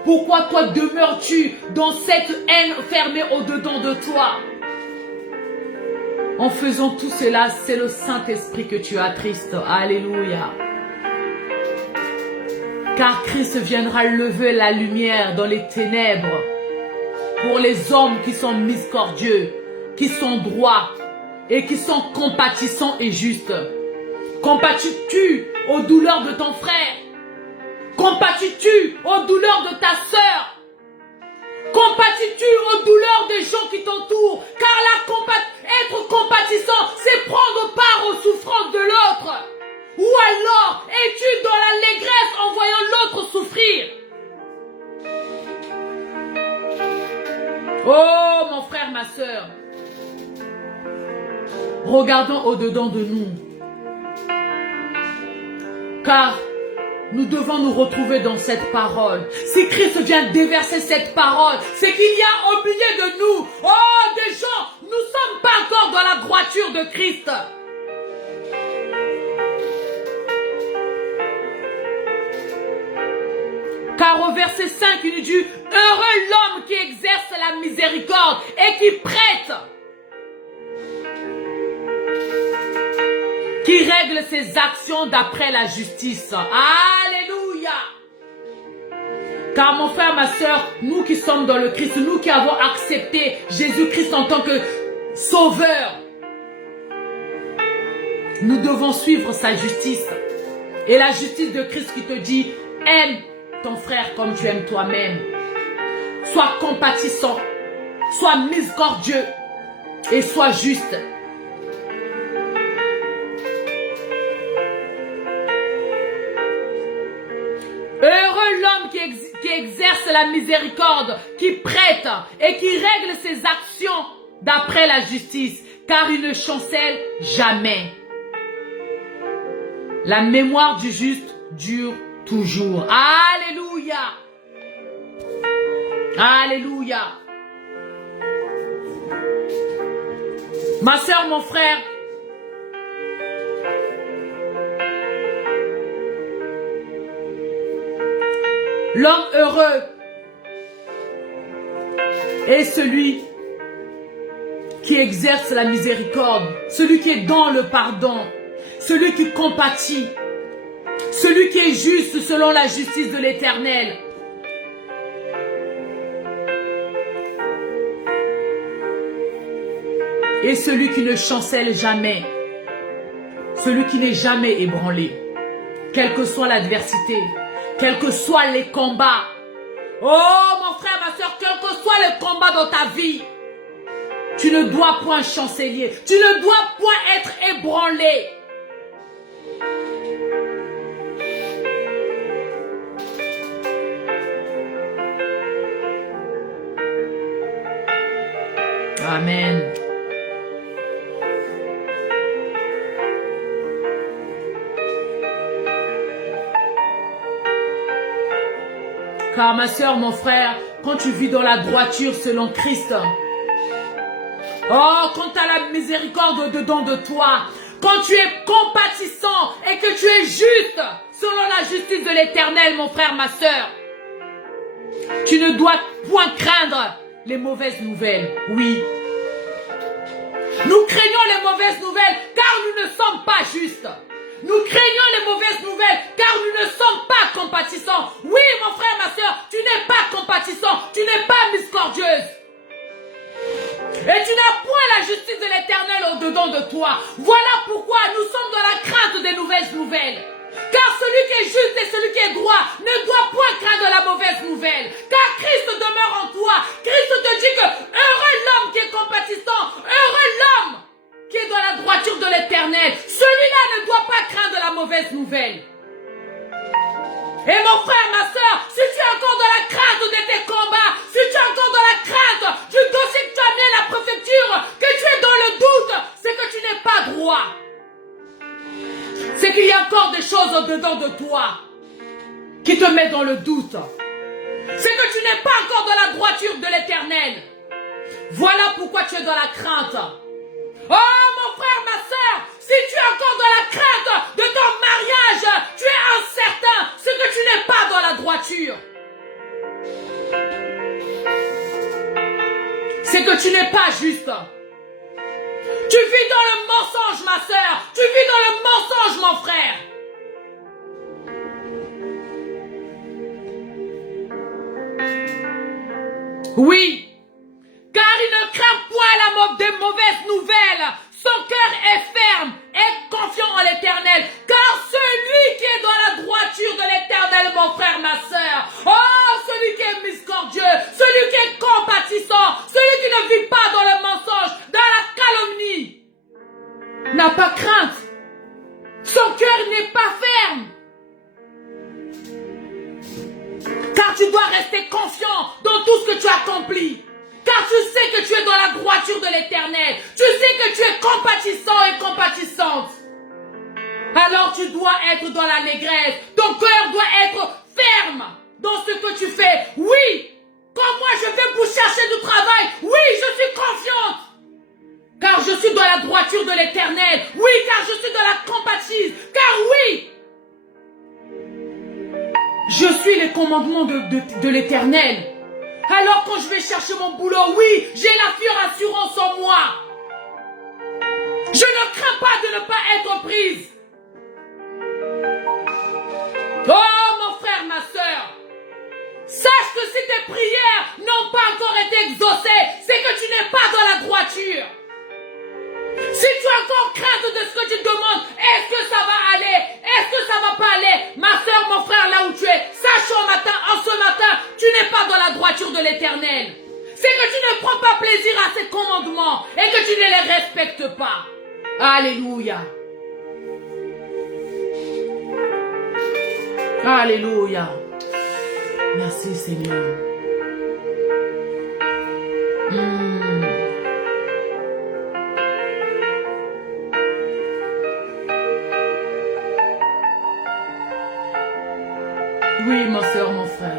Pourquoi toi demeures-tu dans cette haine fermée au-dedans de toi? En faisant tout cela, c'est le Saint-Esprit que tu attristes. Alléluia. Car Christ viendra lever la lumière dans les ténèbres pour les hommes qui sont miscordieux, qui sont droits et qui sont compatissants et justes. Compatis-tu aux douleurs de ton frère? Compatis-tu aux douleurs de ta sœur? Compatis-tu aux douleurs des gens qui t'entourent? Car être compatissant, c'est prendre part aux souffrances de l'autre. Ou alors, es-tu dans l'allégresse en voyant l'autre souffrir? Oh, mon frère, ma sœur, regardons au-dedans de nous. Car nous devons nous retrouver dans cette parole. Si Christ vient déverser cette parole, c'est qu'il y a au milieu de nous, oh, des gens, nous ne sommes pas encore dans la droiture de Christ. Car au verset 5, il nous dit, heureux l'homme qui exerce la miséricorde et qui prête, qui règle ses actions d'après la justice. Alléluia. Car mon frère, ma soeur, nous qui sommes dans le Christ, nous qui avons accepté Jésus-Christ en tant que sauveur, nous devons suivre sa justice. Et la justice de Christ qui te dit, aime ton frère comme tu aimes toi-même. Sois compatissant, sois miséricordieux et sois juste. Heureux l'homme qui exerce la miséricorde, qui prête et qui règle ses actions d'après la justice, car il ne chancelle jamais. La mémoire du juste dure toujours. Alléluia. Alléluia. Ma soeur, mon frère, l'homme heureux est celui qui exerce la miséricorde, celui qui est dans le pardon, celui qui compatit, celui qui est juste selon la justice de l'Éternel. Et celui qui ne chancelle jamais, celui qui n'est jamais ébranlé, quelle que soit l'adversité, quels que soient les combats. Oh mon frère, ma soeur, quel que soit le combat dans ta vie, tu ne dois point chanceler, tu ne dois point être ébranlé. Amen. Car ma soeur, mon frère, quand tu vis dans la droiture selon Christ, oh, quand tu as la miséricorde dedans de toi, quand tu es compatissant et que tu es juste selon la justice de l'Éternel, mon frère, ma soeur, tu ne dois point craindre les mauvaises nouvelles. Oui. Nous craignons les mauvaises nouvelles car nous ne sommes pas justes. Nous craignons les mauvaises nouvelles car nous ne sommes pas compatissants. Oui, mon frère, ma soeur, tu n'es pas compatissant, tu n'es pas miséricordieuse. Et tu n'as point la justice de l'Éternel au-dedans de toi. Voilà pourquoi nous sommes dans la crainte des mauvaises nouvelles. Car celui qui est juste et celui qui est droit ne doit point craindre la mauvaise nouvelle. Car Christ demeure en toi. Christ te dit que heureux l'homme qui est compatissant, heureux l'homme qui est dans la droiture de l'Éternel. Celui-là ne doit pas craindre la mauvaise nouvelle. Et mon frère, ma soeur, si tu es encore dans la crainte de tes combats, si tu es encore dans la crainte du dossier que tu as mis à la préfecture, que tu es dans le doute, c'est que tu n'es pas droit. C'est qu'il y a encore des choses au-dedans de toi qui te mettent dans le doute. C'est que tu n'es pas encore dans la droiture de l'Éternel. Voilà pourquoi tu es dans la crainte. Oh mon frère, ma soeur, si tu es encore dans la crainte de ton mariage, tu es incertain, c'est que tu n'es pas dans la droiture. C'est que tu n'es pas juste. Tu vis dans le mensonge, ma soeur. Tu vis dans le mensonge, mon frère. Oui, car il ne craint point des mauvaises nouvelles. Son cœur est ferme et confiant en l'Éternel. Car celui qui est dans la droiture de l'Éternel, mon frère, ma soeur, oh, celui qui est miséricordieux, celui qui est compatissant, celui qui ne vit pas dans le mensonge, dans la calomnie, n'a pas crainte. Son cœur n'est pas ferme. Car tu dois rester confiant dans tout ce que tu accomplis. Car tu sais que tu es dans la droiture de l'Éternel. Tu sais que tu es compatissant et compatissante. Alors tu dois être dans l'allégresse. Ton cœur doit être ferme dans ce que tu fais. Oui, quand moi je vais pour chercher du travail, oui, je suis confiante. Car je suis dans la droiture de l'Éternel. Oui, car je suis dans la compatisse. Car oui, je suis les commandements de l'Éternel. Alors quand je vais chercher mon boulot, oui, j'ai la fière assurance en moi. Je ne crains pas de ne pas être prise. Oh mon frère, ma soeur, sache que si tes prières n'ont pas encore été exaucées, c'est que tu n'es pas dans la droiture. Si tu as encore crainte de ce que tu demandes, est-ce que ça va aller? Est-ce que ça va pas aller? Ma soeur, mon frère, là où tu es, sache en ce matin, tu n'es pas dans la droiture de l'Éternel. C'est que tu ne prends pas plaisir à ses commandements et que tu ne les respectes pas. Alléluia. Alléluia. Merci Seigneur. Oui, ma soeur, mon frère.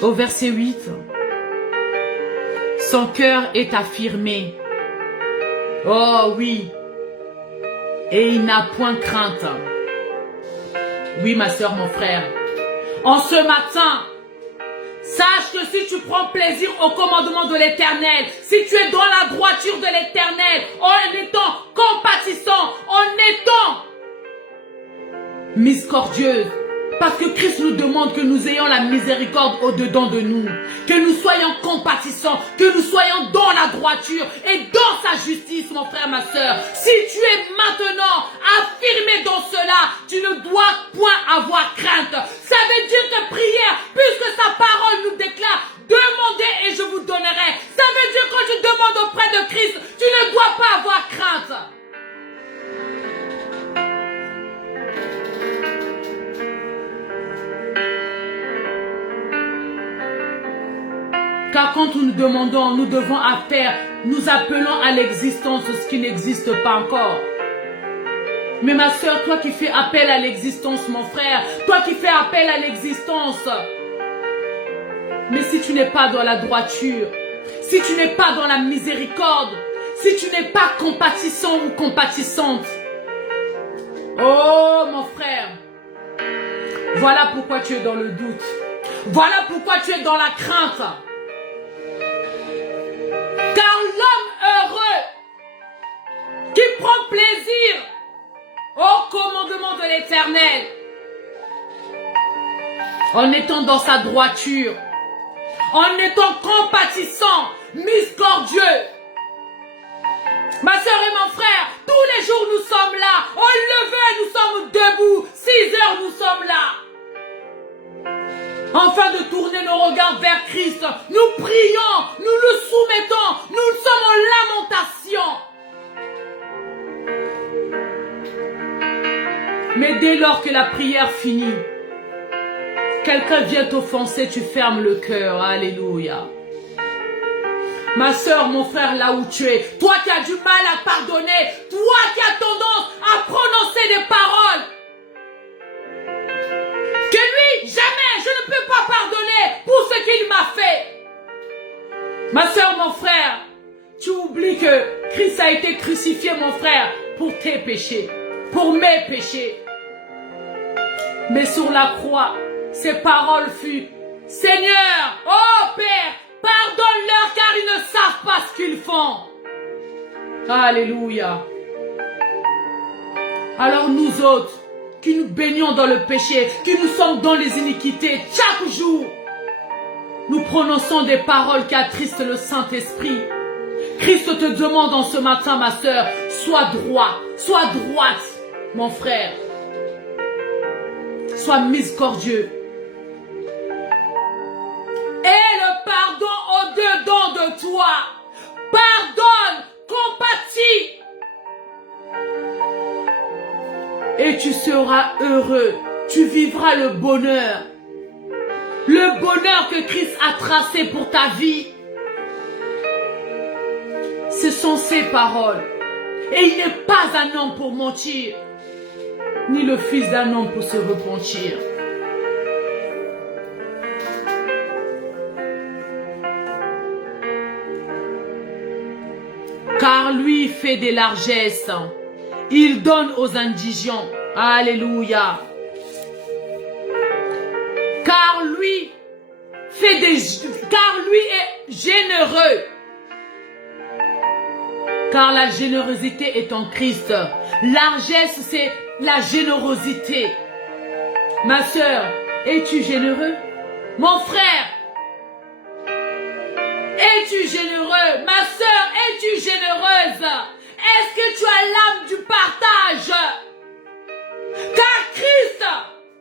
Au verset 8, son cœur est affirmé. Oh oui, et il n'a point crainte. Oui, ma soeur, mon frère. En ce matin, sache que si tu prends plaisir au commandement de l'Éternel, si tu es dans la droiture de l'Éternel, en étant compatissant, en étant miséricordieux, parce que Christ nous demande que nous ayons la miséricorde au-dedans de nous, que nous soyons compatissants, que nous soyons dans la droiture et dans sa justice, mon frère, ma soeur. Si tu es maintenant affirmé dans cela, tu ne dois point avoir crainte. Ça veut dire que prière, puisque sa parole nous déclare, demandez et je vous donnerai. Ça veut dire que quand tu demandes auprès de Christ, tu ne dois pas avoir crainte. Car quand nous demandons, nous devons faire, nous appelons à l'existence ce qui n'existe pas encore. Mais ma soeur, toi qui fais appel à l'existence, mon frère, toi qui fais appel à l'existence, mais si tu n'es pas dans la droiture, si tu n'es pas dans la miséricorde, si tu n'es pas compatissant ou compatissante, oh mon frère, voilà pourquoi tu es dans le doute. Voilà pourquoi tu es dans la crainte. Car l'homme heureux qui prend plaisir au commandement de l'Éternel, en étant dans sa droiture, en étant compatissant, miséricordieux. Ma soeur et mon frère, tous les jours nous sommes là. Au lever, nous sommes debout. 6 heures, nous sommes là. Afin de tourner nos regards vers Christ, nous prions, nous nous soumettons, nous sommes en lamentation. Mais dès lors que la prière finit, quelqu'un vient t'offenser, tu fermes le cœur. Alléluia. Ma soeur, mon frère, là où tu es, toi qui as du mal à pardonner, toi qui as tendance à prononcer des paroles, que lui, jamais, je ne peux pas pardonner pour ce qu'il m'a fait. Ma soeur, mon frère, tu oublies que Christ a été crucifié, mon frère, pour tes péchés, pour mes péchés. Mais sur la croix, ses paroles furent, Seigneur, oh Père, pardonne-leur car ils ne savent pas ce qu'ils font. Alléluia. Alors nous autres, qui nous baignons dans le péché, qui nous sommes dans les iniquités, chaque jour, nous prononçons des paroles qui attristent le Saint-Esprit. Christ te demande en ce matin, ma soeur, sois droit, sois droite, mon frère. Sois miséricordieux. Et le pardon au-dedans de toi. Pardonne, compatis. Et tu seras heureux. Tu vivras le bonheur. Le bonheur que Christ a tracé pour ta vie. Ce sont ses paroles. Et il n'est pas un homme pour mentir, ni le fils d'un homme pour se repentir. Car lui fait des largesses. Il donne aux indigents. Alléluia. Car lui est généreux. Car la générosité est en Christ. Largesse, c'est la générosité. Ma soeur, es-tu généreux? Mon frère, es-tu généreux? Ma soeur, es-tu généreuse? Est-ce que tu as l'âme du partage? Car Christ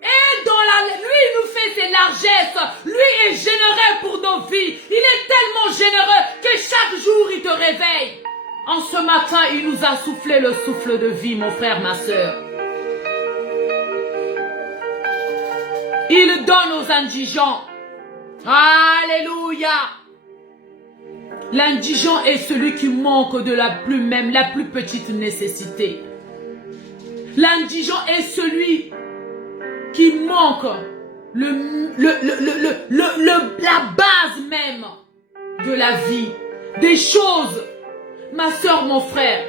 est dans lui nous fait ses largesses. Lui est généreux pour nos vies. Il est tellement généreux que chaque jour il te réveille. En ce matin, il nous a soufflé le souffle de vie, mon frère, ma soeur. Il donne aux indigents. Alléluia. L'indigent est celui qui manque de la plus petite nécessité. L'indigent est celui qui manque la base même de la vie, des choses. Ma soeur, mon frère,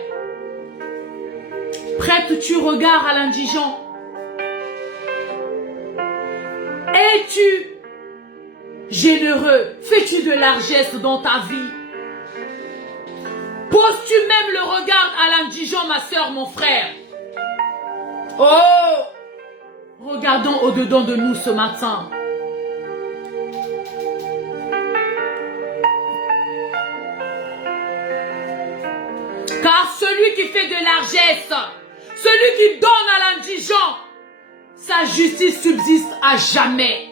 prêtes-tu regard à l'indigent? Es-tu généreux? Fais-tu de largesse dans ta vie? Poses-tu même le regard à l'indigent, ma soeur, mon frère? Oh! Regardons au-dedans de nous ce matin. Car celui qui fait de largesse, celui qui donne à l'indigent, sa justice subsiste à jamais.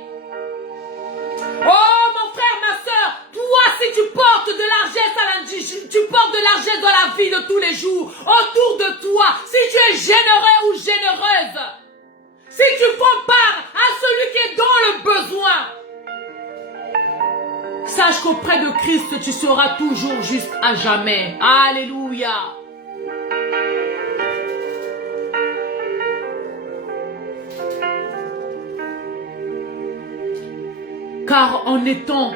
Oh mon frère, ma soeur, toi si tu portes de largesse à l'indigent, tu portes de largesse dans la vie de tous les jours, autour de toi, si tu es généreux ou généreuse, si tu prends part à celui qui est dans le besoin, sache qu'auprès de Christ, tu seras toujours juste à jamais. Alléluia. Car en étant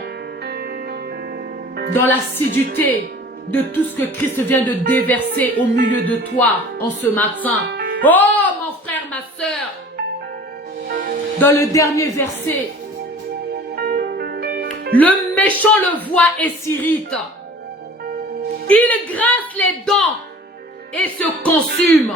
dans l'assiduité de tout ce que Christ vient de déverser au milieu de toi en ce matin, oh mon frère, ma soeur, dans le dernier verset, le méchant le voit et s'irrite. Il grince les dents et se consume.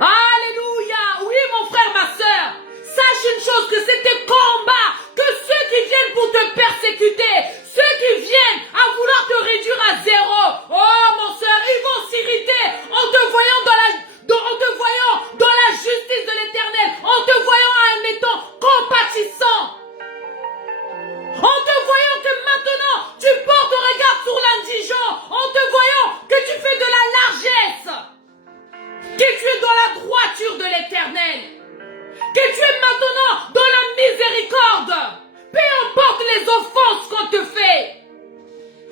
Alléluia. Oui, mon frère, ma soeur, sache une chose, que c'est tes combats, que ceux qui viennent pour te persécuter, ceux qui viennent à vouloir te réduire à zéro, oh mon soeur, ils vont s'irriter en te voyant dans la justice de l'Éternel, en te voyant en étant compatissant. En te voyant que maintenant, tu portes un regard sur l'indigent, en te voyant que tu fais de la largesse, que tu es dans la droiture de l'Éternel, que tu es maintenant dans la miséricorde, peu importe les offenses qu'on te fait.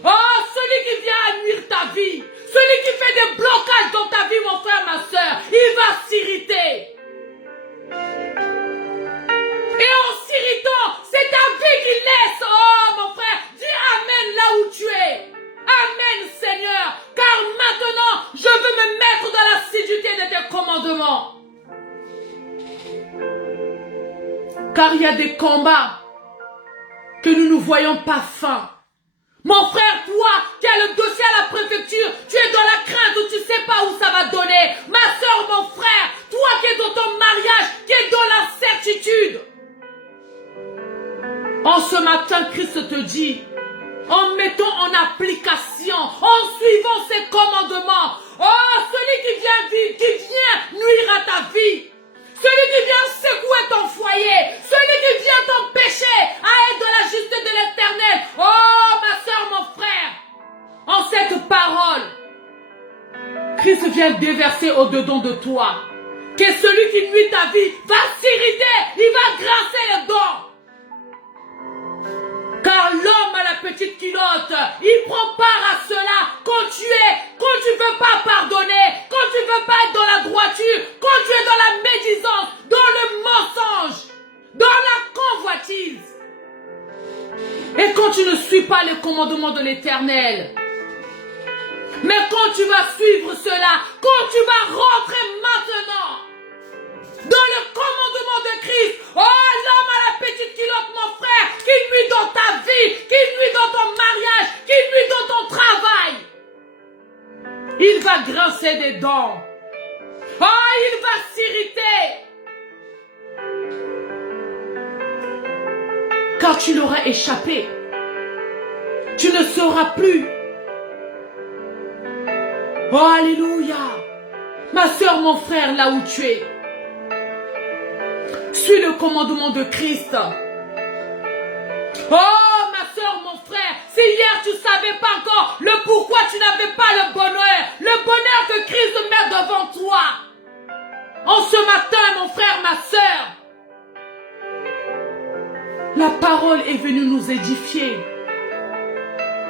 Oh, celui qui vient à nuire ta vie, celui qui fait des blocages dans ta vie, mon frère, ma soeur, il va s'irriter. Et en s'irritant, c'est ta vie qu'il laisse. Oh mon frère, dis Amen là où tu es. Amen Seigneur, car maintenant, je veux me mettre dans l'assiduité de tes commandements. Car il y a des combats que nous ne voyons pas fin. Mon frère, toi qui as le dossier à la préfecture, tu es dans la crainte où tu ne sais pas où ça va donner. Ma soeur, mon frère, toi qui es dans ton mariage, qui es dans l'incertitude. En ce matin, Christ te dit, en mettant en application, en suivant ses commandements, oh, celui qui vient nuire à ta vie, celui qui vient secouer ton foyer, celui qui vient t'empêcher à être dans la justice de l'Éternel, oh, ma soeur, mon frère, en cette parole, Christ vient déverser au-dedans de toi, que celui qui nuit ta vie va s'irriter, il va grincer les dents. Car l'homme à la petite culotte, il prend part à cela quand tu veux pas pardonner, quand tu veux pas être dans la droiture, quand tu es dans la médisance, dans le mensonge, dans la convoitise. Et quand tu ne suis pas les commandements de l'Éternel, mais quand tu vas suivre cela, quand tu vas rentrer maintenant dans le commandement de Christ, oh l'homme à la petite culotte, mon frère, qui nuit dans ta vie, qui nuit dans ton mariage, qui nuit dans ton travail, il va grincer des dents, oh il va s'irriter, car tu l'auras échappé, tu ne sauras plus. Oh alléluia, ma soeur, mon frère, là où tu es, suis le commandement de Christ. Oh, ma soeur, mon frère, si hier tu ne savais pas encore le pourquoi tu n'avais pas le bonheur que Christ met devant toi. En ce matin, mon frère, ma soeur, la parole est venue nous édifier.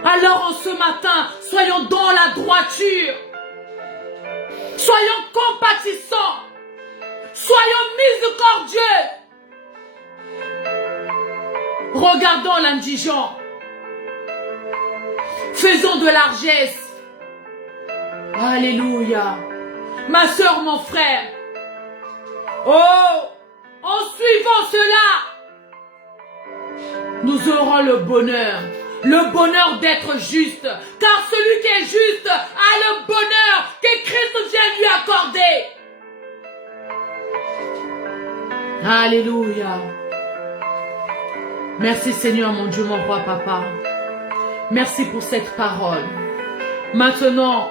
Alors en ce matin, soyons dans la droiture. Soyons compatissants. Soyons miséricordieux. Regardons l'indigent. Faisons de largesse. Alléluia. Ma soeur, mon frère. Oh, en suivant cela, nous aurons le bonheur d'être juste. Car celui qui est juste a le bonheur que Christ vient lui accorder. Alléluia. Merci Seigneur, mon Dieu, mon roi, papa. Merci pour cette parole. Maintenant,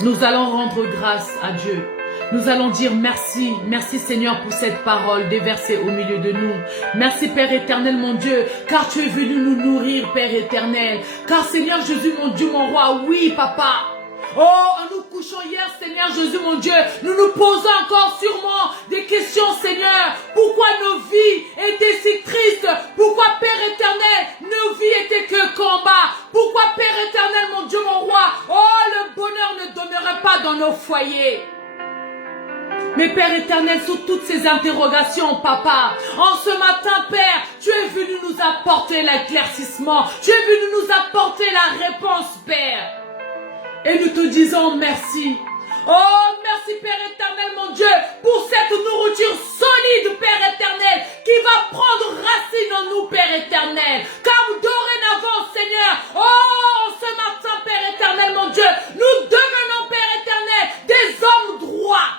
nous allons rendre grâce à Dieu. Nous allons dire merci. Merci Seigneur pour cette parole déversée au milieu de nous. Merci Père éternel mon Dieu, car tu es venu nous nourrir Père éternel. Car Seigneur Jésus mon Dieu, mon roi, oui papa. Oh, en nous couchant hier, Seigneur Jésus, mon Dieu, nous nous posons encore sûrement des questions, Seigneur. Pourquoi nos vies étaient si tristes? Pourquoi, Père éternel, nos vies étaient que combat? Pourquoi, Père éternel, mon Dieu, mon roi, oh, le bonheur ne demeurait pas dans nos foyers? Mais Père éternel, sur toutes ces interrogations, papa, en ce matin, Père, tu es venu nous apporter l'éclaircissement. Tu es venu nous apporter la réponse, Père. Et nous te disons merci. Oh, merci Père éternel, mon Dieu, pour cette nourriture solide, Père éternel, qui va prendre racine en nous, Père éternel. Car dorénavant, Seigneur, oh, ce matin, Père éternel, mon Dieu, nous devenons, Père éternel, des hommes droits.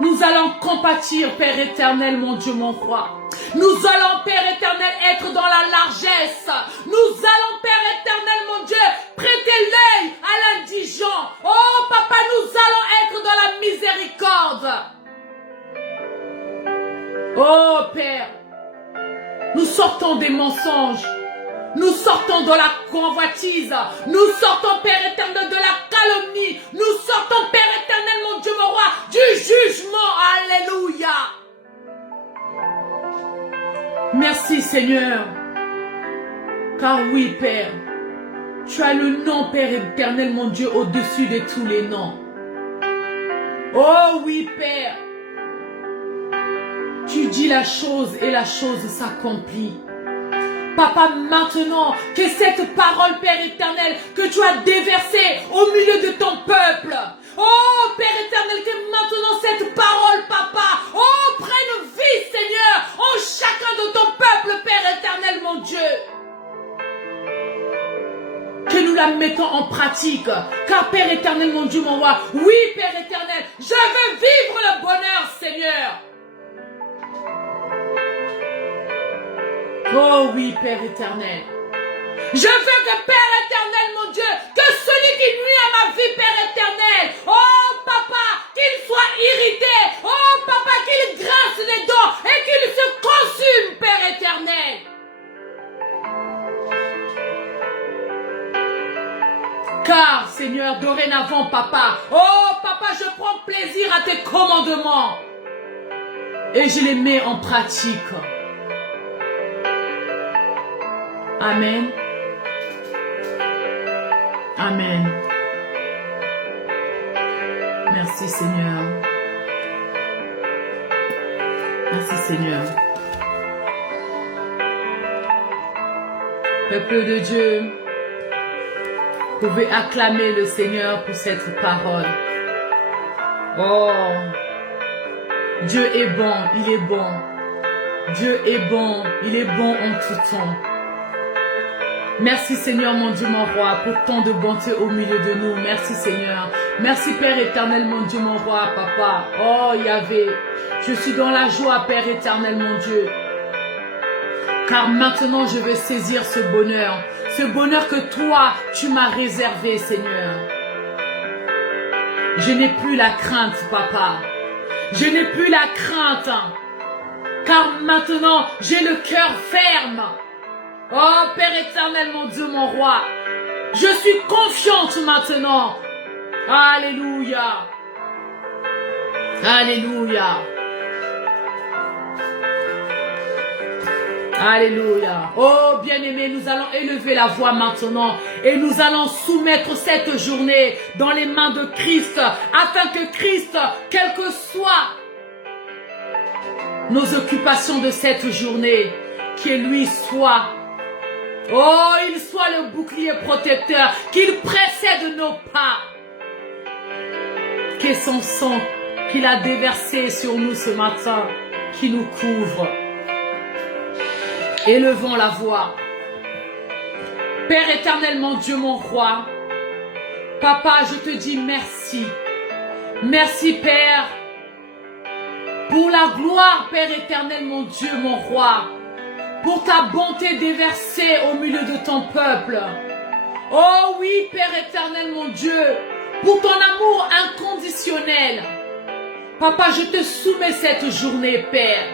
Nous allons compatir, Père éternel, mon Dieu, mon roi. Nous allons, Père éternel, être dans la largesse. Nous allons, Père éternel, mon Dieu, prêter l'œil à l'indigent. Oh, papa, nous allons être dans la miséricorde. Oh, Père, nous sortons des mensonges. Nous sortons de la convoitise. Nous sortons, Père éternel, de la calomnie. Nous sortons, Père éternel, mon Dieu, mon roi, du jugement. Alléluia. Merci, Seigneur. Car oui, Père, tu as le nom, Père éternel, mon Dieu, au-dessus de tous les noms. Oh oui, Père. Tu dis la chose et la chose s'accomplit. Papa, maintenant, que cette parole, Père éternel, que tu as déversée au milieu de ton peuple. Oh, Père éternel, que maintenant cette parole, papa, oh, prenne vie, Seigneur, en chacun de ton peuple, Père éternel, mon Dieu. Que nous la mettons en pratique. Car, Père éternel, mon Dieu, mon roi, oui, Père éternel, je veux vivre le bonheur, Seigneur. Oh oui, Père éternel. Je veux que, Père éternel, mon Dieu, que celui qui nuit à ma vie, Père éternel, oh papa, qu'il soit irrité, oh papa, qu'il grince les dents et qu'il se consume, Père éternel. Car, Seigneur, dorénavant, papa, oh papa, je prends plaisir à tes commandements et je les mets en pratique. Amen. Amen. Merci Seigneur. Merci Seigneur. Peuple de Dieu, vous pouvez acclamer le Seigneur pour cette parole. Oh, Dieu est bon, il est bon. Dieu est bon, il est bon en tout temps. Merci Seigneur mon Dieu mon roi pour tant de bonté au milieu de nous. Merci Seigneur. Merci Père éternel mon Dieu mon roi papa. Oh Yahvé, je suis dans la joie Père éternel mon Dieu. Car maintenant je vais saisir ce bonheur que toi tu m'as réservé Seigneur. Je n'ai plus la crainte papa. Je n'ai plus la crainte. Car maintenant j'ai le cœur ferme. Oh Père éternel, mon Dieu, mon roi, je suis confiante maintenant. Alléluia. Alléluia. Alléluia. Oh bien-aimés, nous allons élever la voix maintenant et nous allons soumettre cette journée dans les mains de Christ afin que Christ, quelles que soient nos occupations de cette journée, qu'il lui soit, oh, il soit le bouclier protecteur, qu'il précède nos pas, que son sang qu'il a déversé sur nous ce matin, qui nous couvre. Élevons la voix. Père éternel, mon Dieu, mon roi, Papa, je te dis merci. Merci, Père, pour la gloire, Père éternel, mon Dieu, mon roi, pour ta bonté déversée au milieu de ton peuple. Oh oui, Père éternel, mon Dieu, pour ton amour inconditionnel. Papa, je te soumets cette journée, Père.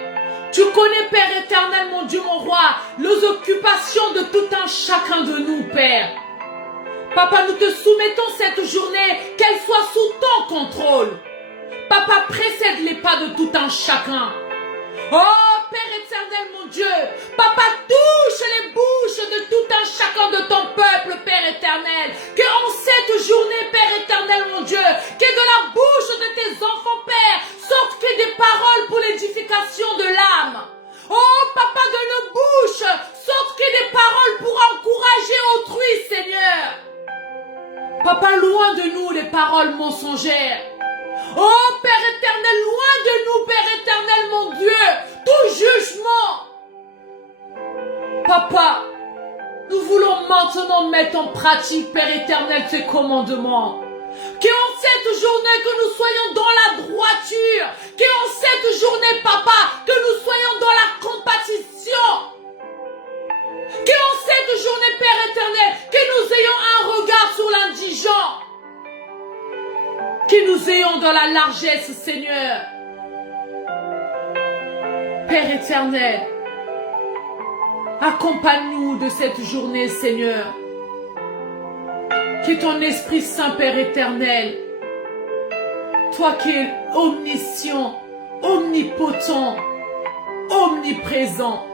Tu connais, Père éternel, mon Dieu, mon roi, les occupations de tout un chacun de nous, Père. Papa, nous te soumettons cette journée, qu'elle soit sous ton contrôle. Papa, précède les pas de tout un chacun. Oh, Père éternel, mon Dieu, Papa, touche les bouches de tout un chacun de ton peuple, Père éternel. Que en cette journée, Père éternel, mon Dieu, que de la bouche de tes enfants, Père, sortent que des paroles pour l'édification de l'âme. Oh, Papa, de nos bouches, sortent que des paroles pour encourager autrui, Seigneur. Papa, loin de nous les paroles mensongères. Oh, Père éternel, loin de nous, Père éternel, mon Dieu, tout jugement. Papa, nous voulons maintenant mettre en pratique, Père éternel, tes commandements. Qu'en cette journée, que nous soyons dans la droiture. Qu'en cette journée, Papa, que nous soyons dans la compassion. Qu'en cette journée, Père éternel, que nous ayons un regard sur l'indigent. Que nous ayons dans la largesse, Seigneur. Père éternel, accompagne-nous de cette journée, Seigneur. Que ton Esprit Saint, Père éternel, toi qui es omniscient, omnipotent, omniprésent.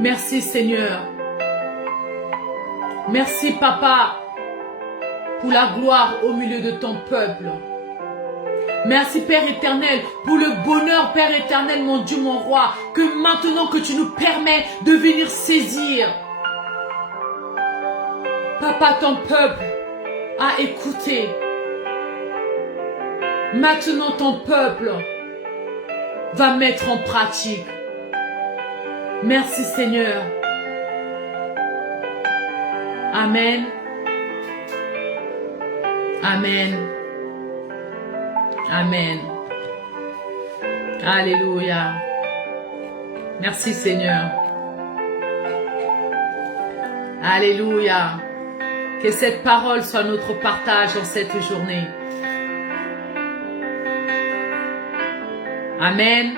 Merci, Seigneur. Merci, Papa, pour la gloire au milieu de ton peuple. Merci, Père éternel, pour le bonheur, Père éternel, mon Dieu, mon roi, que maintenant que tu nous permets de venir saisir. Papa, ton peuple a écouté. Maintenant, ton peuple va mettre en pratique. Merci, Seigneur. Amen. Amen. Amen. Alléluia. Merci, Seigneur. Alléluia. Que cette parole soit notre partage en cette journée. Amen.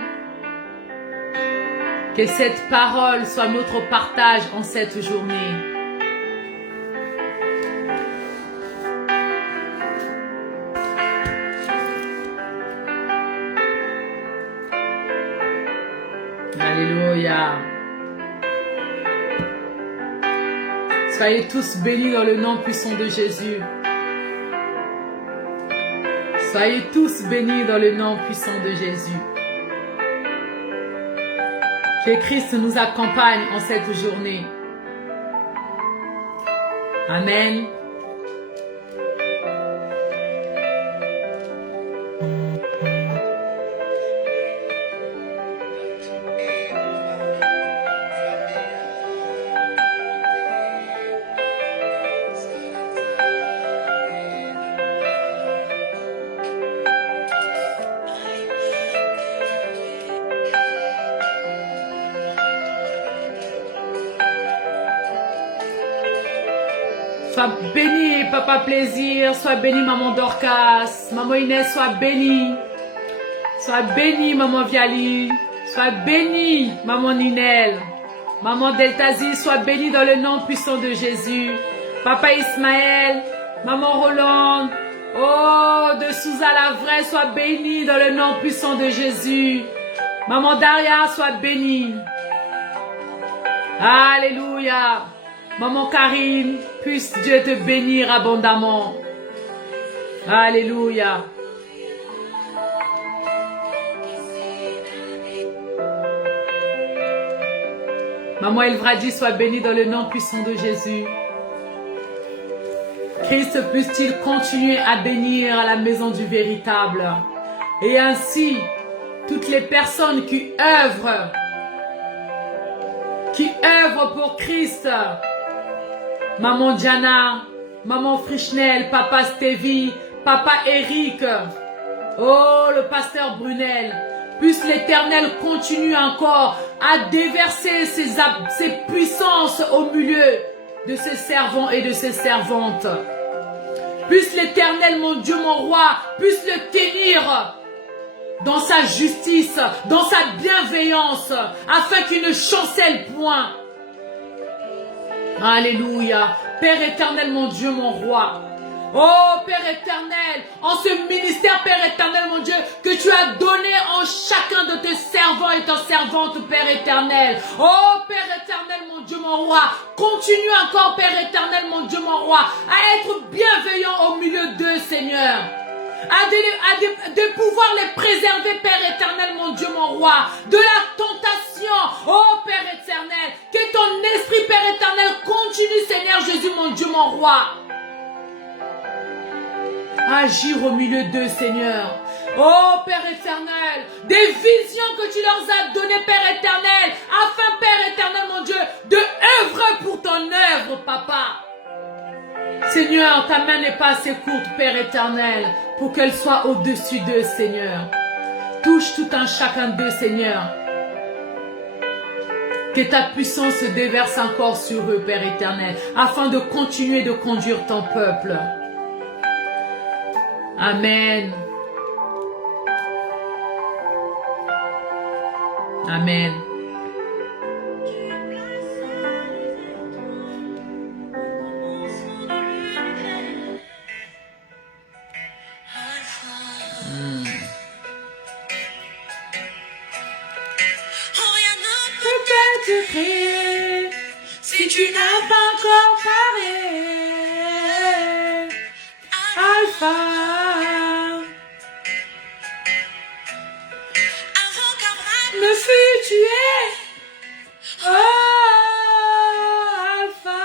Que cette parole soit notre partage en cette journée. Alléluia. Soyez tous bénis dans le nom puissant de Jésus. Soyez tous bénis dans le nom puissant de Jésus. Que Christ nous accompagne en cette journée. Amen. Sois béni, Papa Plaisir. Sois béni, Maman Dorcas. Maman Inès, sois béni. Sois béni, Maman Viali. Sois béni, Maman Ninel. Maman Deltazi, sois béni dans le nom puissant de Jésus. Papa Ismaël. Maman Roland. Oh, de Souza la vraie, sois béni dans le nom puissant de Jésus. Maman Daria, sois bénie. Alléluia. Maman Karine, puisse Dieu te bénir abondamment. Alléluia. Maman Elvradi, sois bénie dans le nom puissant de Jésus. Christ puisse-t-il continuer à bénir à la maison du véritable. Et ainsi, toutes les personnes qui œuvrent pour Christ. Maman Diana, Maman Frischnel, Papa Stevie, Papa Eric, oh le pasteur Brunel, puisse l'Éternel continuer encore à déverser ses puissances au milieu de ses servants et de ses servantes. Puisse l'Éternel, mon Dieu, mon roi, puisse le tenir dans sa justice, dans sa bienveillance, afin qu'il ne chancelle point. Alléluia. Père éternel, mon Dieu, mon roi. Oh Père éternel, en ce ministère, Père éternel, mon Dieu, que tu as donné en chacun de tes servants et tes servantes, Père éternel. Oh Père éternel, mon Dieu, mon roi, continue encore, Père éternel, mon Dieu, mon roi, à être bienveillant au milieu d'eux, Seigneur. De pouvoir les préserver, Père éternel, mon Dieu, mon roi, de la tentation, oh Père éternel, que ton esprit, Père éternel, continue, Seigneur Jésus, mon Dieu, mon roi. Agir au milieu d'eux, Seigneur. Oh Père éternel, des visions que tu leur as données, Père éternel, afin, Père éternel, mon Dieu, de œuvrer pour ton œuvre, Papa. Seigneur, ta main n'est pas assez courte, Père éternel, pour qu'elle soit au-dessus d'eux, Seigneur. Touche tout un chacun d'eux, Seigneur. Que ta puissance se déverse encore sur eux, Père éternel, afin de continuer de conduire ton peuple. Amen. Amen. Si tu n'as pas encore parlé, Alpha, avant qu'Abraham ne fût tué, oh Alpha,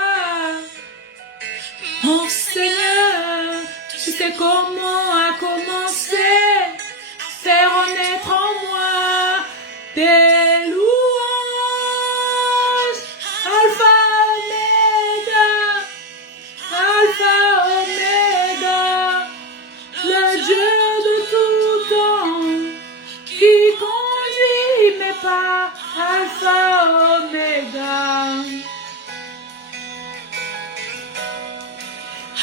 mon Seigneur, tu sais comment a commencé à faire naître en moi des loups. Alpha, Omega,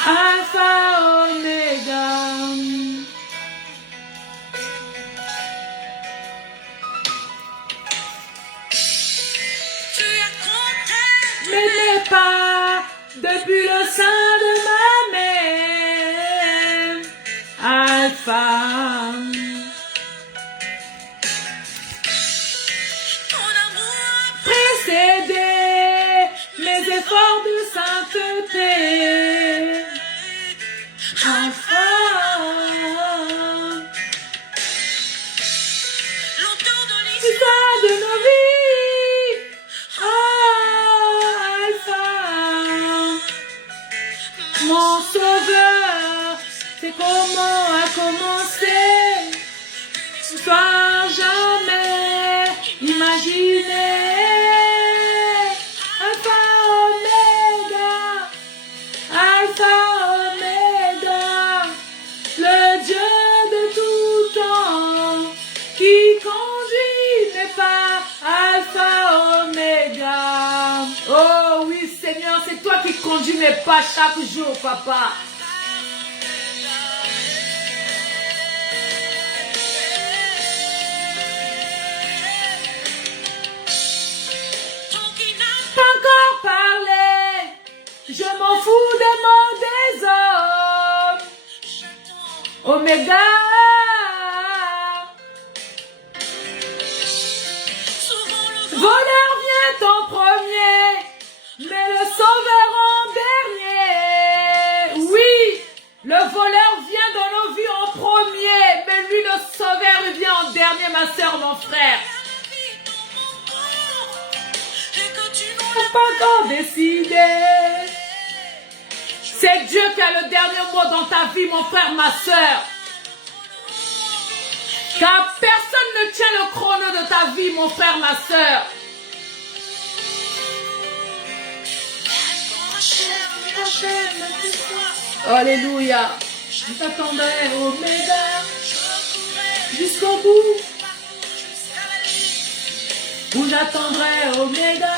Alpha, Omega. Tu as compté mes pas depuis le sein de ma mère, Alpha. Mes efforts de sainteté, Alpha, l'auteur de l'histoire de nos vies, oh Alpha, mon sauveur, c'est comment a commencé, soit jamais imaginé. Oh oui, Seigneur, c'est toi qui conduis mes pas chaque jour, Papa. Pas encore parlé, je m'en fous des mots des hommes. Oméga. dernier mot dans ta vie, mon frère, ma soeur. Car personne ne tient le chrono de ta vie, mon frère, ma soeur. Alléluia. Je t'attendrai, Oméga, jusqu'au bout. Où j'attendrai, Oméga.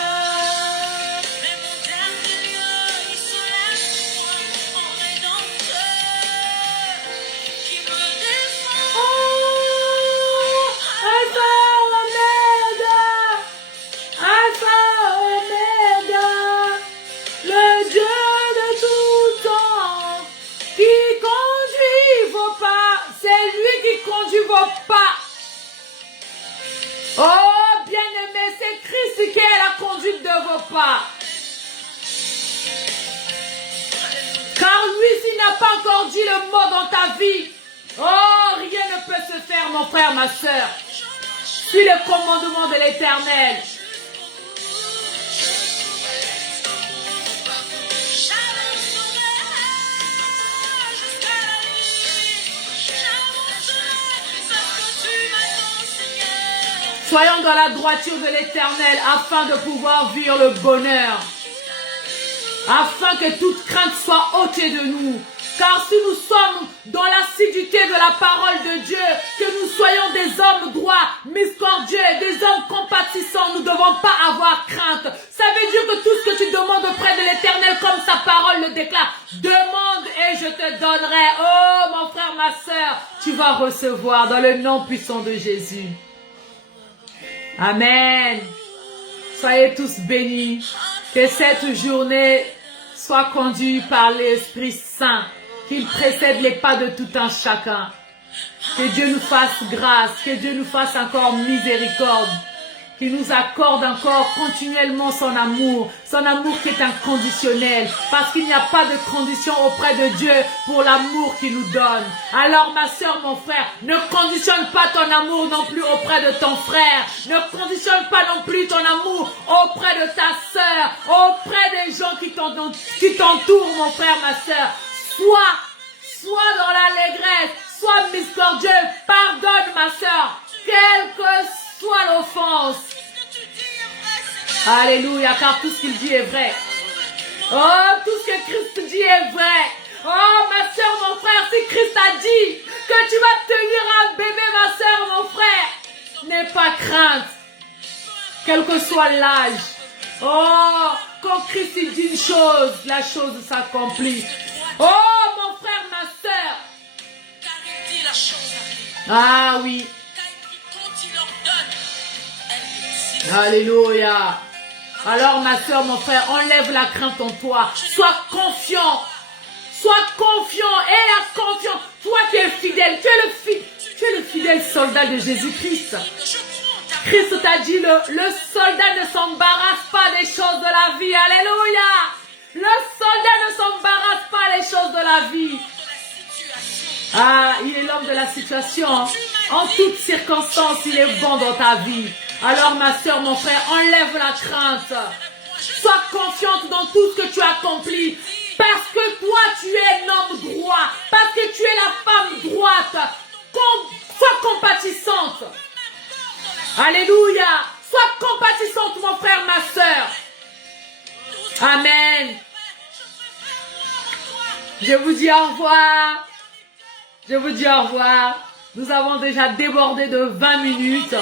Oh, bien-aimé, c'est Christ qui est la conduite de vos pas. Car lui, s'il n'a pas encore dit le mot dans ta vie, oh, rien ne peut se faire, mon frère, ma soeur. Suis le commandement de l'Éternel. Soyons dans la droiture de l'Éternel afin de pouvoir vivre le bonheur. Afin que toute crainte soit ôtée de nous. Car si nous sommes dans l'assiduité de la parole de Dieu, que nous soyons des hommes droits, miséricordieux, des hommes compatissants, nous ne devons pas avoir crainte. Ça veut dire que tout ce que tu demandes auprès de l'Éternel, comme sa parole le déclare, demande et je te donnerai. Oh mon frère, ma soeur, tu vas recevoir dans le nom puissant de Jésus. Amen. Soyez tous bénis. Que cette journée soit conduite par l'Esprit Saint. Qu'il précède les pas de tout un chacun. Que Dieu nous fasse grâce. Que Dieu nous fasse encore miséricorde. Qu'il nous accorde encore continuellement son amour qui est inconditionnel, parce qu'il n'y a pas de condition auprès de Dieu pour l'amour qu'il nous donne. Alors ma soeur, mon frère, ne conditionne pas ton amour non plus auprès de ton frère, ne conditionne pas non plus ton amour auprès de ta soeur, auprès des gens qui t'entourent, mon frère, ma soeur. Sois dans l'allégresse, sois miséricordieux, pardonne ma soeur, quelle que soit l'offense. Alléluia, car tout ce qu'il dit est vrai. Oh, tout ce que Christ dit est vrai. Oh, ma soeur, mon frère, si Christ a dit que tu vas tenir un bébé, ma soeur, mon frère, n'aie pas crainte, quel que soit l'âge. Oh, quand Christ dit une chose, la chose s'accomplit. Oh, mon frère, ma soeur. Ah oui. Alléluia. Alors ma soeur, mon frère, enlève la crainte en toi. Sois confiant. Sois confiant. Et la confiance. Toi qui es fidèle. Tu es le fidèle soldat de Jésus-Christ. Christ t'a dit, le soldat ne s'embarrasse pas des choses de la vie. Alléluia. Le soldat ne s'embarrasse pas des choses de la vie. Ah, il est l'homme de la situation. En toutes circonstances, il est bon dans ta vie. Alors ma soeur, mon frère, enlève la crainte. Sois confiante dans tout ce que tu accomplis. Parce que toi, tu es un homme droit. Parce que tu es la femme droite. Sois compatissante. Alléluia. Sois compatissante, mon frère, ma soeur. Amen. Je vous dis au revoir. Je vous dis au revoir. Nous avons déjà débordé de 20 minutes.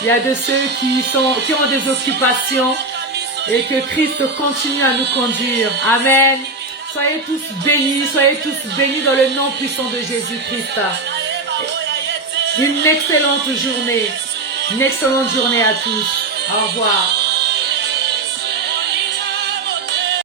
Il y a de ceux qui ont des occupations et que Christ continue à nous conduire. Amen. Soyez tous bénis dans le nom puissant de Jésus-Christ. Une excellente journée à tous. Au revoir.